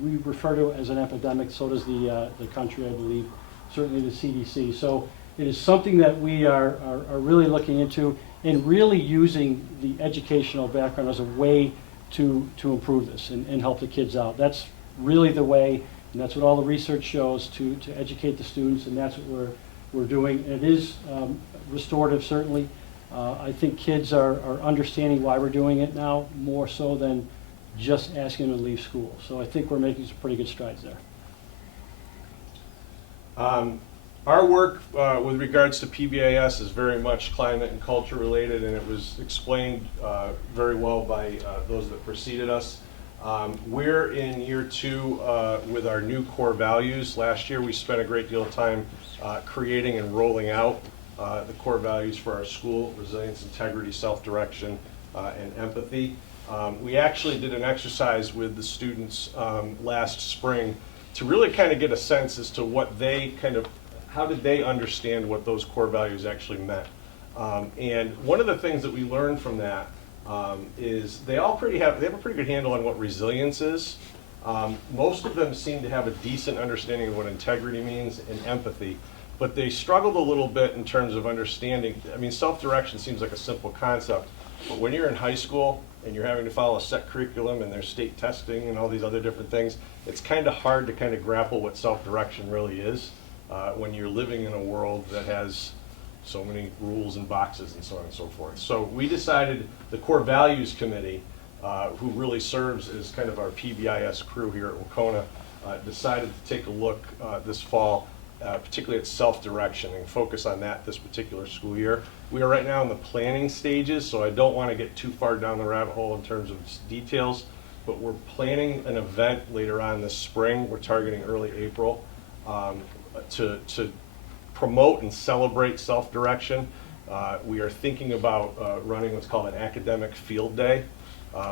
We refer to it as an epidemic, so does the country, I believe, certainly the CDC. So it is something that we are really looking into and really using the educational background as a way to improve this and help the kids out. That's really the way, and that's what all the research shows, to educate the students, and that's what we're doing. It is restorative, certainly. I think kids are understanding why we're doing it now, more so than just asking them to leave school. So I think we're making some pretty good strides there. Our work with regards to PBIS is very much climate and culture related, and it was explained very well by those that preceded us. We're in year 2 with our new core values. Last year we spent a great deal of time creating and rolling out the core values for our school: resilience, integrity, self-direction, and empathy. We actually did an exercise with the students last spring to really kind of get a sense as to what they how did they understand what those core values actually meant. And one of the things that we learned from that is they have a pretty good handle on what resilience is. Most of them seem to have a decent understanding of what integrity means and empathy, but they struggled a little bit in terms of understanding. I mean, self-direction seems like a simple concept, but when you're in high school and you're having to follow a set curriculum and there's state testing and all these other different things, it's kind of hard to kind of grapple what self-direction really is when you're living in a world that has so many rules and boxes and so on and so forth. So we decided, the Core Values Committee, who really serves as kind of our PBIS crew here at Wacona, decided to take a look this fall, particularly at self-direction, and focus on that this particular school year. We are right now in the planning stages, so I don't want to get too far down the rabbit hole in terms of details, but we're planning an event later on this spring. We're targeting early April to promote and celebrate self-direction. We are thinking about running what's called an academic field day,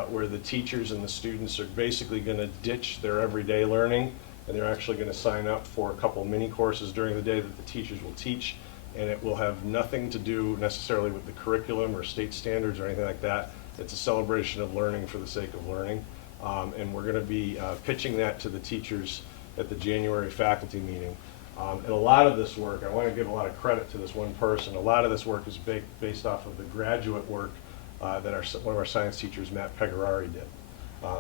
where the teachers and the students are basically going to ditch their everyday learning, and they're actually going to sign up for a couple mini courses during the day that the teachers will teach, and it will have nothing to do necessarily with the curriculum or state standards or anything like that. It's a celebration of learning for the sake of learning, and we're going to be pitching that to the teachers at the January faculty meeting. And a lot of this work, I want to give a lot of credit to this one person, a lot of this work is based off of the graduate work that one of our science teachers, Matt Pegarari, did.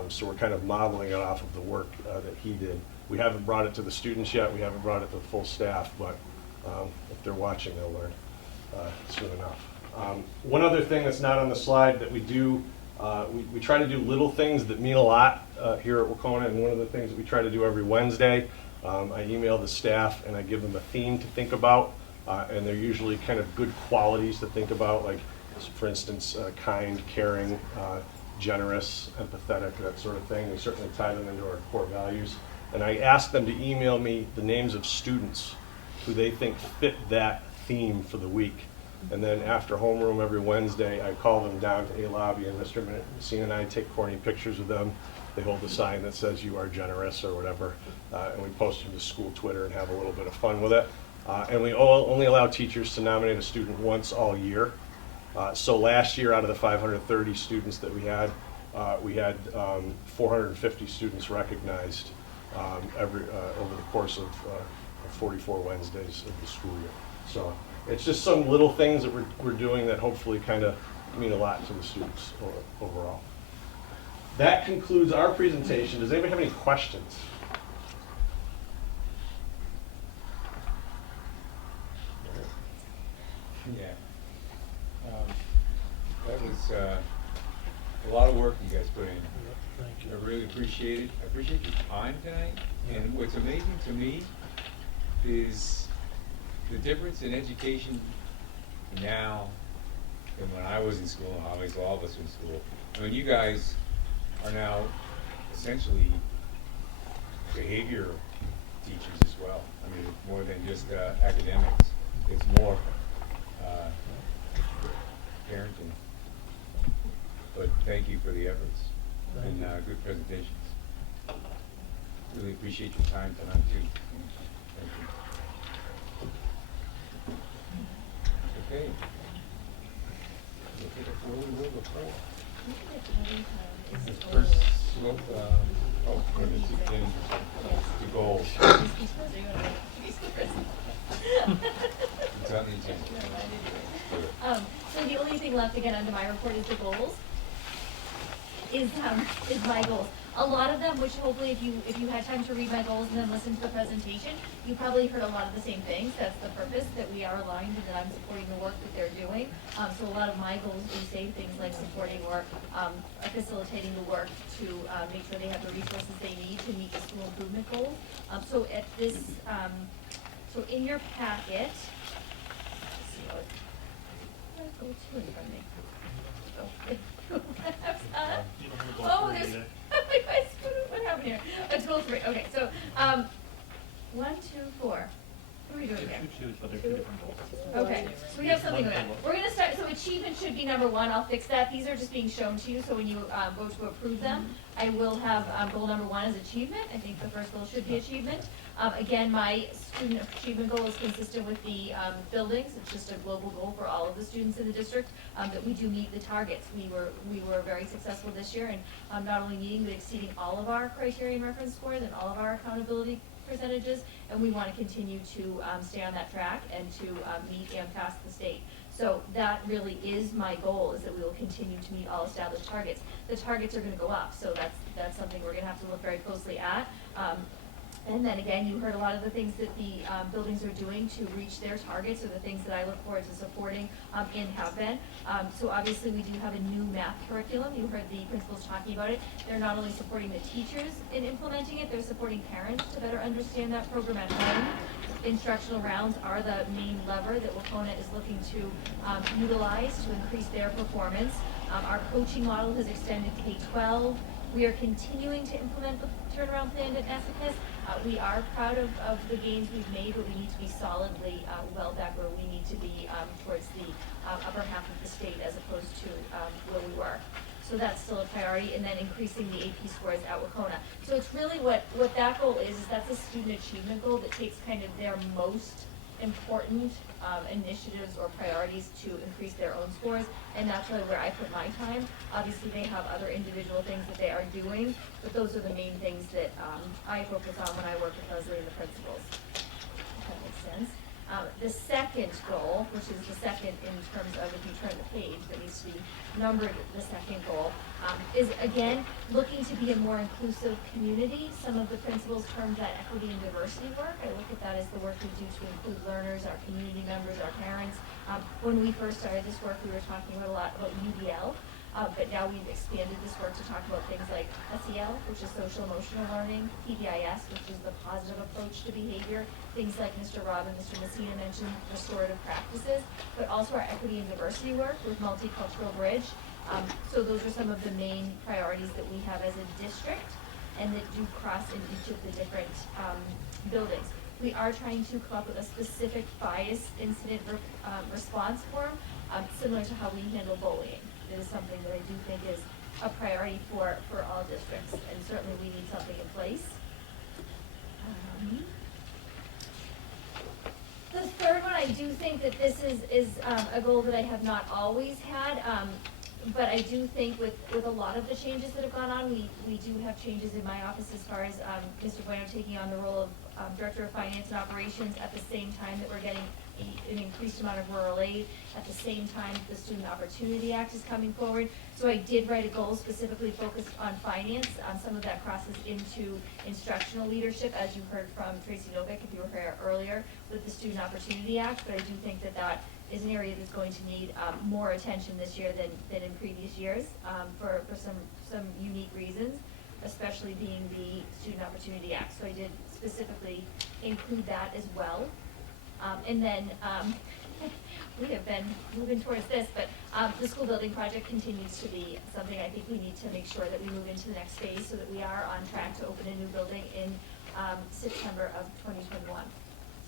So we're kind of modeling it off of the work that he did. We haven't brought it to the students yet, we haven't brought it to the full staff, but if they're watching, they'll learn soon enough. One other thing that's not on the slide that we do, we try to do little things that mean a lot here at Wacona, and one of the things that we try to do every Wednesday, I email the staff and I give them a theme to think about, and they're usually kind of good qualities to think about, like, for instance, kind, caring, generous, empathetic, that sort of thing. We certainly tie them into our core values. And I ask them to email me the names of students who they think fit that theme for the week. And then after homeroom every Wednesday, I call them down to A Lobby, and Mr. Messina and I take corny pictures of them. They hold a sign that says "You are generous" or whatever, and we post them to school Twitter and have a little bit of fun with it. And we only allow teachers to nominate a student once all year. So last year, out of the 530 students that we had 450 students recognized over the course of 44 Wednesdays of the school year. So it's just some little things that we're doing that hopefully kind of mean a lot to the students overall. That concludes our presentation. Does anybody have any questions? Yeah. That was a lot of work you guys put in. Thank you. I really appreciate it. I appreciate your time tonight. And what's amazing to me is the difference in education now than when I was in school, and obviously all of us were in school. I mean, you guys are now essentially behavior teachers as well. I mean, more than just academics. It's more parenting. But thank you for the efforts and good presentations. Really appreciate your time tonight too. Thank you. Okay. We'll take a really little report. The first slope, the goals. It's on the agenda. So the only thing left again under my report is the goals. Is my goals. A lot of them, which hopefully if you had time to read my goals and then listen to the presentation, you probably heard a lot of the same things. That's the purpose, that we are aligned and that I'm supporting the work that they're doing. So a lot of my goals do say things like supporting or facilitating the work to make sure they have the resources they need to meet the school improvement goals. So at this, so in your packet, let's see what, go to in front of me. Oh, there's, what happened here? A tool 3. Okay, so 1, 2, 4, What are we doing here? Choose, but they're two different goals. Okay, so we have something going on. We're gonna start, so achievement should be number one, I'll fix that, these are just being shown to you, so when you, vote to approve them, I will have, goal number one is achievement, I think the first goal should be achievement. Again, my student achievement goal is consistent with the, buildings, it's just a global goal for all of the students in the district, that we do meet the targets. We were very successful this year in, not only meeting, but exceeding all of our criterion reference scores and all of our accountability percentages, and we want to continue to stay on that track and to meet and pass the state. So that really is my goal, is that we will continue to meet all established targets. The targets are going to go up, so that's something we're going to have to look very closely at. And then again, you heard a lot of the things that the buildings are doing to reach their targets, or the things that I look forward to supporting and have been. So obviously we do have a new math curriculum. You heard the principals talking about it. They're not only supporting the teachers in implementing it, they're supporting parents to better understand that program at home. Instructional rounds are the main lever that Wacona is looking to utilize to increase their performance. Our coaching model has extended K-12. We are continuing to implement the turnaround plan at Esopus. We are proud of the gains we've made, but we need to be solidly well back where we need to be towards the upper half of the state, as opposed to where we were. So that's still a priority, and then increasing the AP scores at Wacona. So it's really what that goal is that's a student achievement goal that takes kind of their most important initiatives or priorities to increase their own scores, and that's really where I put my time. Obviously, they have other individual things that they are doing, but those are the main things that I focus on when I work with Leslie and the principals. If that makes sense. The second goal, which is the second in terms of, if you turn the page, that needs to be numbered, the second goal, is again, looking to be a more inclusive community. Some of the principals term that equity and diversity work. I look at that as the work we do to include learners, our community members, our parents. When we first started this work, we were talking a lot about UDL. But now we've expanded this work to talk about things like SEL, which is social-emotional learning, PBIS, which is the positive approach to behavior, things like Mr. Rob and Mr. Messina mentioned, restorative practices, but also our equity and diversity work with Multicultural Bridge. So those are some of the main priorities that we have as a district, and that do cross in each of the different buildings. We are trying to come up with a specific bias incident response form, similar to how we handle bullying. It is something that I do think is a priority for all districts, and certainly we need something in place. The third one, I do think that this is a goal that I have not always had, but I do think with a lot of the changes that have gone on, we do have changes in my office as far as Mr. Bueno taking on the role of Director of Finance and Operations at the same time that we're getting an increased amount of rural aid. At the same time, the Student Opportunity Act is coming forward. So I did write a goal specifically focused on finance. Some of that crosses into instructional leadership, as you heard from Tracy Novick, if you were here earlier, with the Student Opportunity Act. But I do think that is an area that's going to need more attention this year than in previous years for some unique reasons, especially being the Student Opportunity Act. So I did specifically include that as well. And then we have been moving towards this, but the school building project continues to be something I think we need to make sure that we move into the next phase, so that we are on track to open a new building in September of 2021.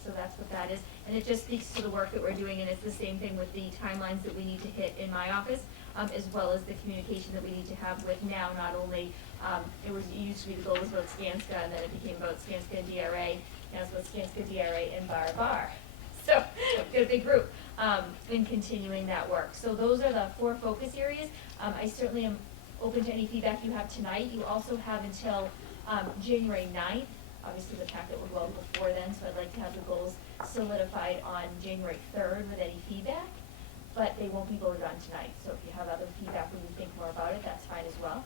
So that's what that is. And it just speaks to the work that we're doing, and it's the same thing with the timelines that we need to hit in my office, as well as the communication that we need to have with now, not only, it used to be the goal was about Skanska, and then it became about Skanska and DRA, now it's about Skanska, DRA, and Bar. So, we've got a big group in continuing that work. So those are the 4 focus areas. I certainly am open to any feedback you have tonight. You also have until January 9th. Obviously, the packet will go out before then, so I'd like to have the goals solidified on January 3rd with any feedback, but they won't be voted on tonight. So if you have other feedback when you think more about it, that's fine as well.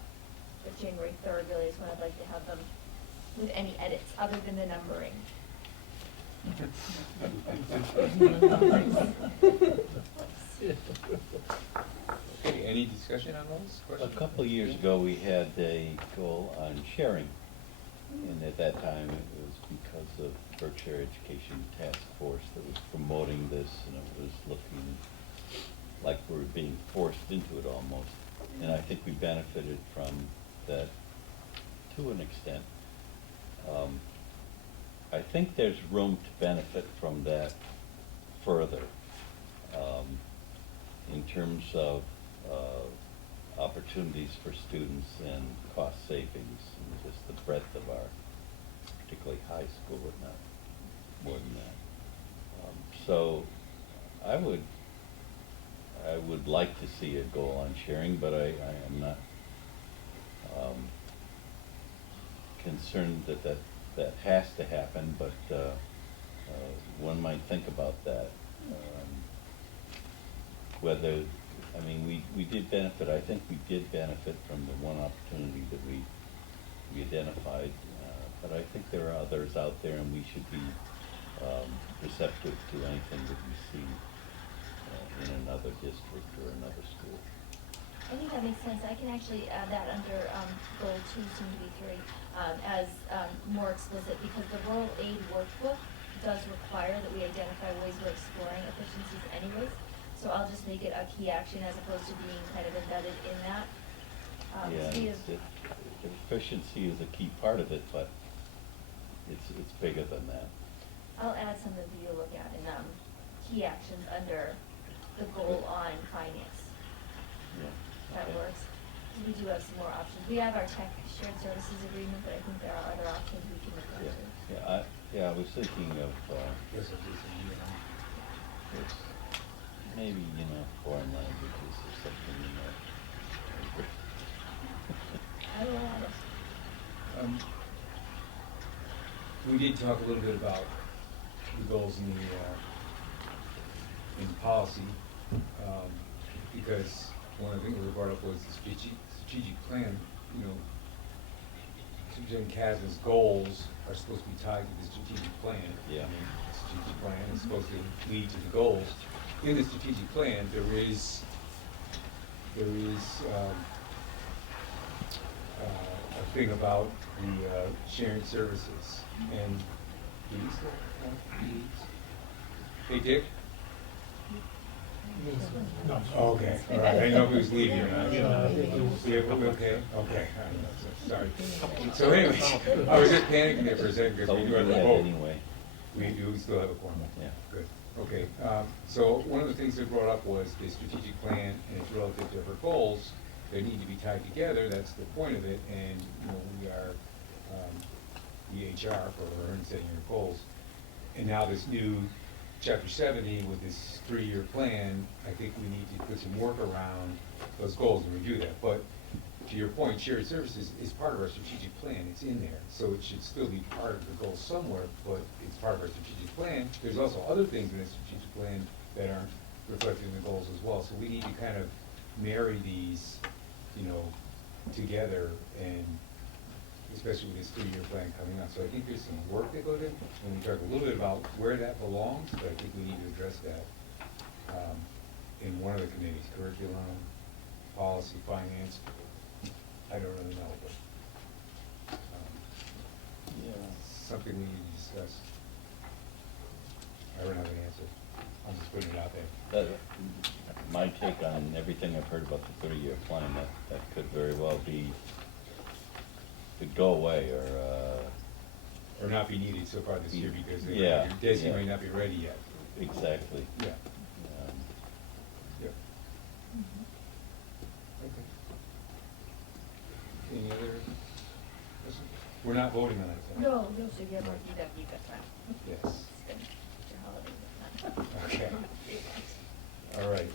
But January 3rd really is when I'd like to have them with any edits other than the numbering. Okay, any discussion on those A questions? couple of years ago, we had a goal on sharing, and at that time, it was because of Berkshire Education Task Force that was promoting this, and it was looking like we were being forced into it almost. And I think we benefited from that to an extent. I think there's room to benefit from that further, in terms of opportunities for students and cost savings and just the breadth of our, particularly high school, but not more than that. So I would like to see a goal on sharing, but I am not concerned that has to happen, but one might think about that. Whether, I mean, we did benefit, I think we did benefit from the one opportunity that we identified, but I think there are others out there, and we should be receptive to anything that we see in another district or another school. I think that makes sense. I can actually add that under goal 2, soon to be 3, as more explicit, because the rural aid workbook does require that we identify ways we're exploring efficiencies anyways. So I'll just make it a key action as opposed to being kind of embedded in that. Yeah, efficiency is a key part of it, but it's bigger than that. I'll add something for you to look at in key actions under the goal on finance. Yeah. That Okay. works. We do have some more options. We have our tech shared services agreement, but I think there are other options we can look Yeah, into. I was thinking of, Yes, it is, this, maybe, foreign languages or something, I will add it. We did talk a little bit about the goals in policy, because one of the things we brought up was the strategic plan. Superintendent Casman's goals are supposed to be tied to the strategic plan. Yeah. I mean, the strategic plan is supposed to lead to the goals. In the strategic plan, there is a thing about the shared services, and do you still have these? Hey, Dick? Okay, all right, I didn't know if he was leaving or not. Yeah, okay, sorry. So anyways, I was just panicking there for a second, because we do have a vote. Anyway. We do still have a quorum. Yeah. Good, okay, so one of the things they brought up was the strategic plan and its relative to her goals. They need to be tied together, that's the point of it, and, we are, EHR for her and setting her goals. And now this new Chapter 70 with this 3-year plan, I think we need to put some work around those goals and review that. But to your point, shared services is part of our strategic plan, it's in there. So it should still be part of the goal somewhere, but it's part of our strategic plan. There's also other things in the strategic plan that aren't reflected in the goals as well. So we need to kind of marry these, together, and especially with this 3-year plan coming up. So I think there's some work that goes in, and we talked a little bit about where that belongs, but I think we need to address that in one of the committees, curriculum, policy, finance. I don't really know, but something we need to discuss. I don't have an answer. I'm just putting it out there. My take on everything I've heard about the 30-year plan, that could very well be, could go away, or not be needed so far this year, because Desi may not be ready yet. Exactly. Yeah. Yeah. Okay. Any other questions? We're not voting on it, so. No, so you have more DW, you've got time. Yes. It's good. Your holidays. Okay. All right,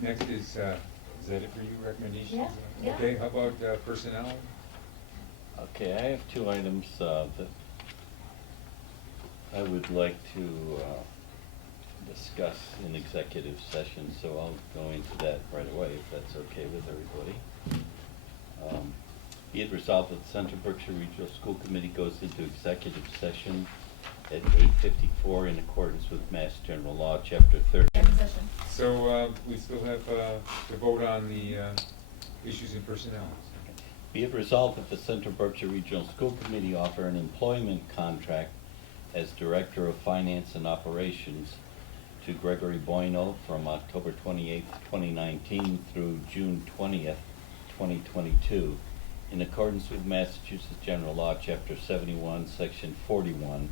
next is that it for you, recommendations? Yeah. Okay, how about personnel? Okay, I have 2 items that I would like to discuss in executive session, so I'll go into that right away, if that's okay with everybody. Be it resolved that the Central Berkshire Regional School Committee goes into executive session at 8:54 in accordance with Mass General Law, Chapter 30. So we still have to vote on the issues in personnel. Be it resolved that the Central Berkshire Regional School Committee offer an employment contract as Director of Finance and Operations to Gregory Boino from October 28th, 2019 through June 20th, 2022, in accordance with Massachusetts General Law, Chapter 71, Section 41,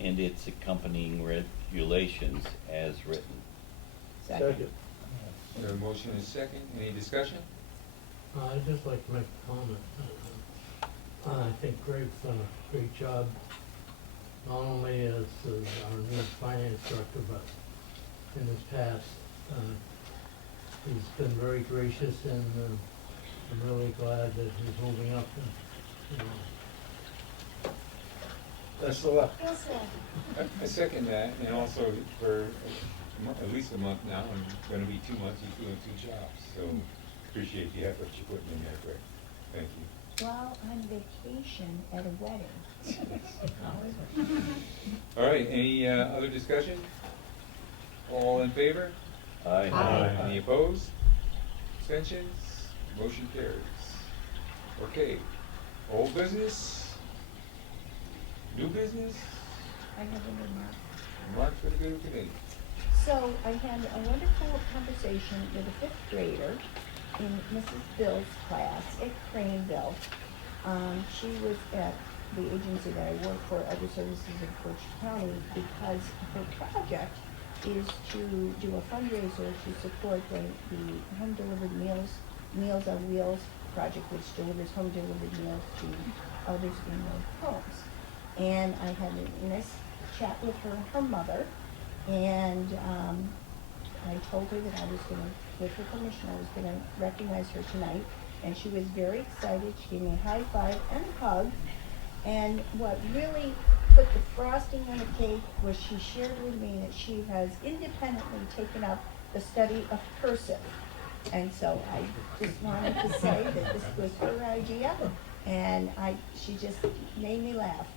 and its accompanying regulations as written. Second. There a motion and a second, any discussion? I'd just like to make a comment. I think Greg's done a great job, not only as our new finance director, but in his past. He's been very gracious, and I'm really glad that he's moving up. Best of luck. I second that, and also for at least a month now, and gonna be 2 months, he's doing 2 jobs, so appreciate the effort you're putting in there, Greg. Thank you. While on vacation at a wedding. All right, any other discussion? All in favor? Aye. Aye. Any opposed? Abstentions? Motion carries. Okay, old business? New business? I have a remark. Remark for the good of the committee. So I had a wonderful conversation with a 5th grader in Mrs. Bill's class at Craneville. She was at the agency that I work for, Other Services in Portage County, because her project is to do a fundraiser to support the home delivered Meals on Wheels project, which delivers home delivered meals to elders in their homes. And I had a nice chat with her mother, and I told her that I was going to, with her permission, I was going to recognize her tonight. And she was very excited. She gave me a high five and a hug. And what really put the frosting on the cake was she shared with me that she has independently taken up the study of cursive. And so I just wanted to say that this was her idea, and she just made me laugh.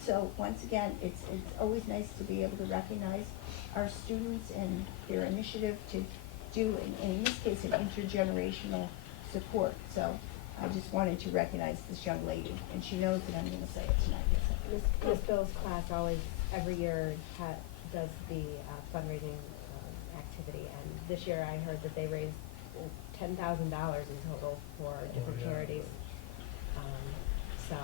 So once again, it's always nice to be able to recognize our students and their initiative to do, in this case, an intergenerational support. So I just wanted to recognize this young lady, and she knows that I'm going to say it tonight. Miss Bill's class always, every year, does the fundraising activity, and this year I heard that they raised $10,000 in total for different charities. So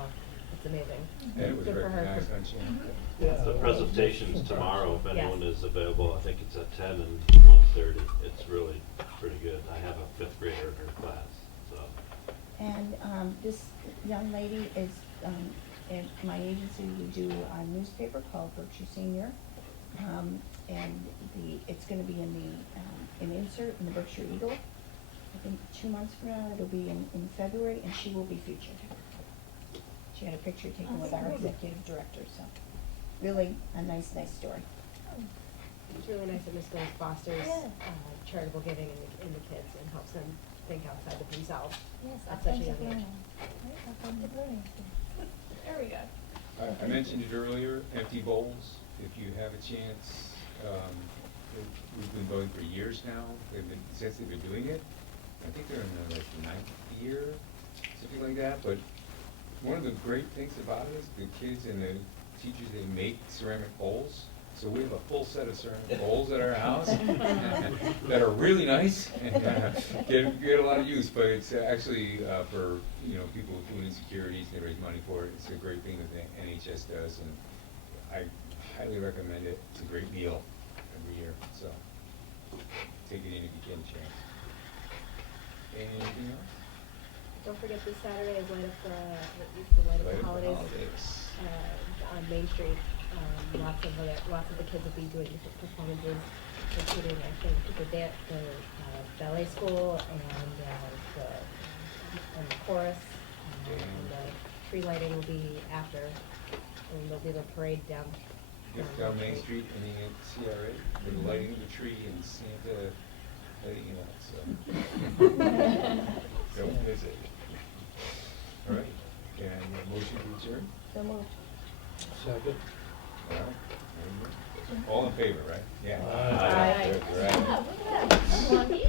it's amazing. And it was Good for her. recognized on channel. Yeah. The presentation's tomorrow, if Yes. anyone is available. I think it's at 10 and 1:30. It's really pretty good. I have a 5th grader in her class, so. And this young lady is, at my agency, we do a newspaper called Berkshire Senior. And it's going to be in an insert in the Berkshire Eagle. I think 2 months from now, it'll be in February, and she will be featured. She had a picture taken with our executive director, so really a nice story. It's really nice that Miss Bill fosters charitable giving in the kids and helps them think outside of themselves. Yes, at such a authentic young age. learning. Authentic learning. There we go. I mentioned it earlier, empty bowls, if you have a chance. We've been going for years now, since they've been doing it. I think they're in the 9th year, something like that, but one of the great things about it is the kids and the teachers, they make ceramic bowls. So we have a full set of ceramic bowls at our house that are really nice and get a lot of use, but it's actually for people with food insecurities, they raise money for it. It's a great thing that the NHS does, and I highly recommend it. It's a great meal every year, so take it in if you get a chance. Anything else? Don't forget this Saturday is Light Up the Holidays. On Main Street. Lots of the kids will be doing different performances, including I think the ballet school and the chorus, and the tree lighting will be after, and there'll be the parade down. Down Main Street, ending at CRA, with the lighting of the tree and Santa letting it out, so. Don't miss it. All right, can I get a motion to adjourn? So moved. Second. All in favor, right? Yeah. Aye. Good, right. Yeah, look at that.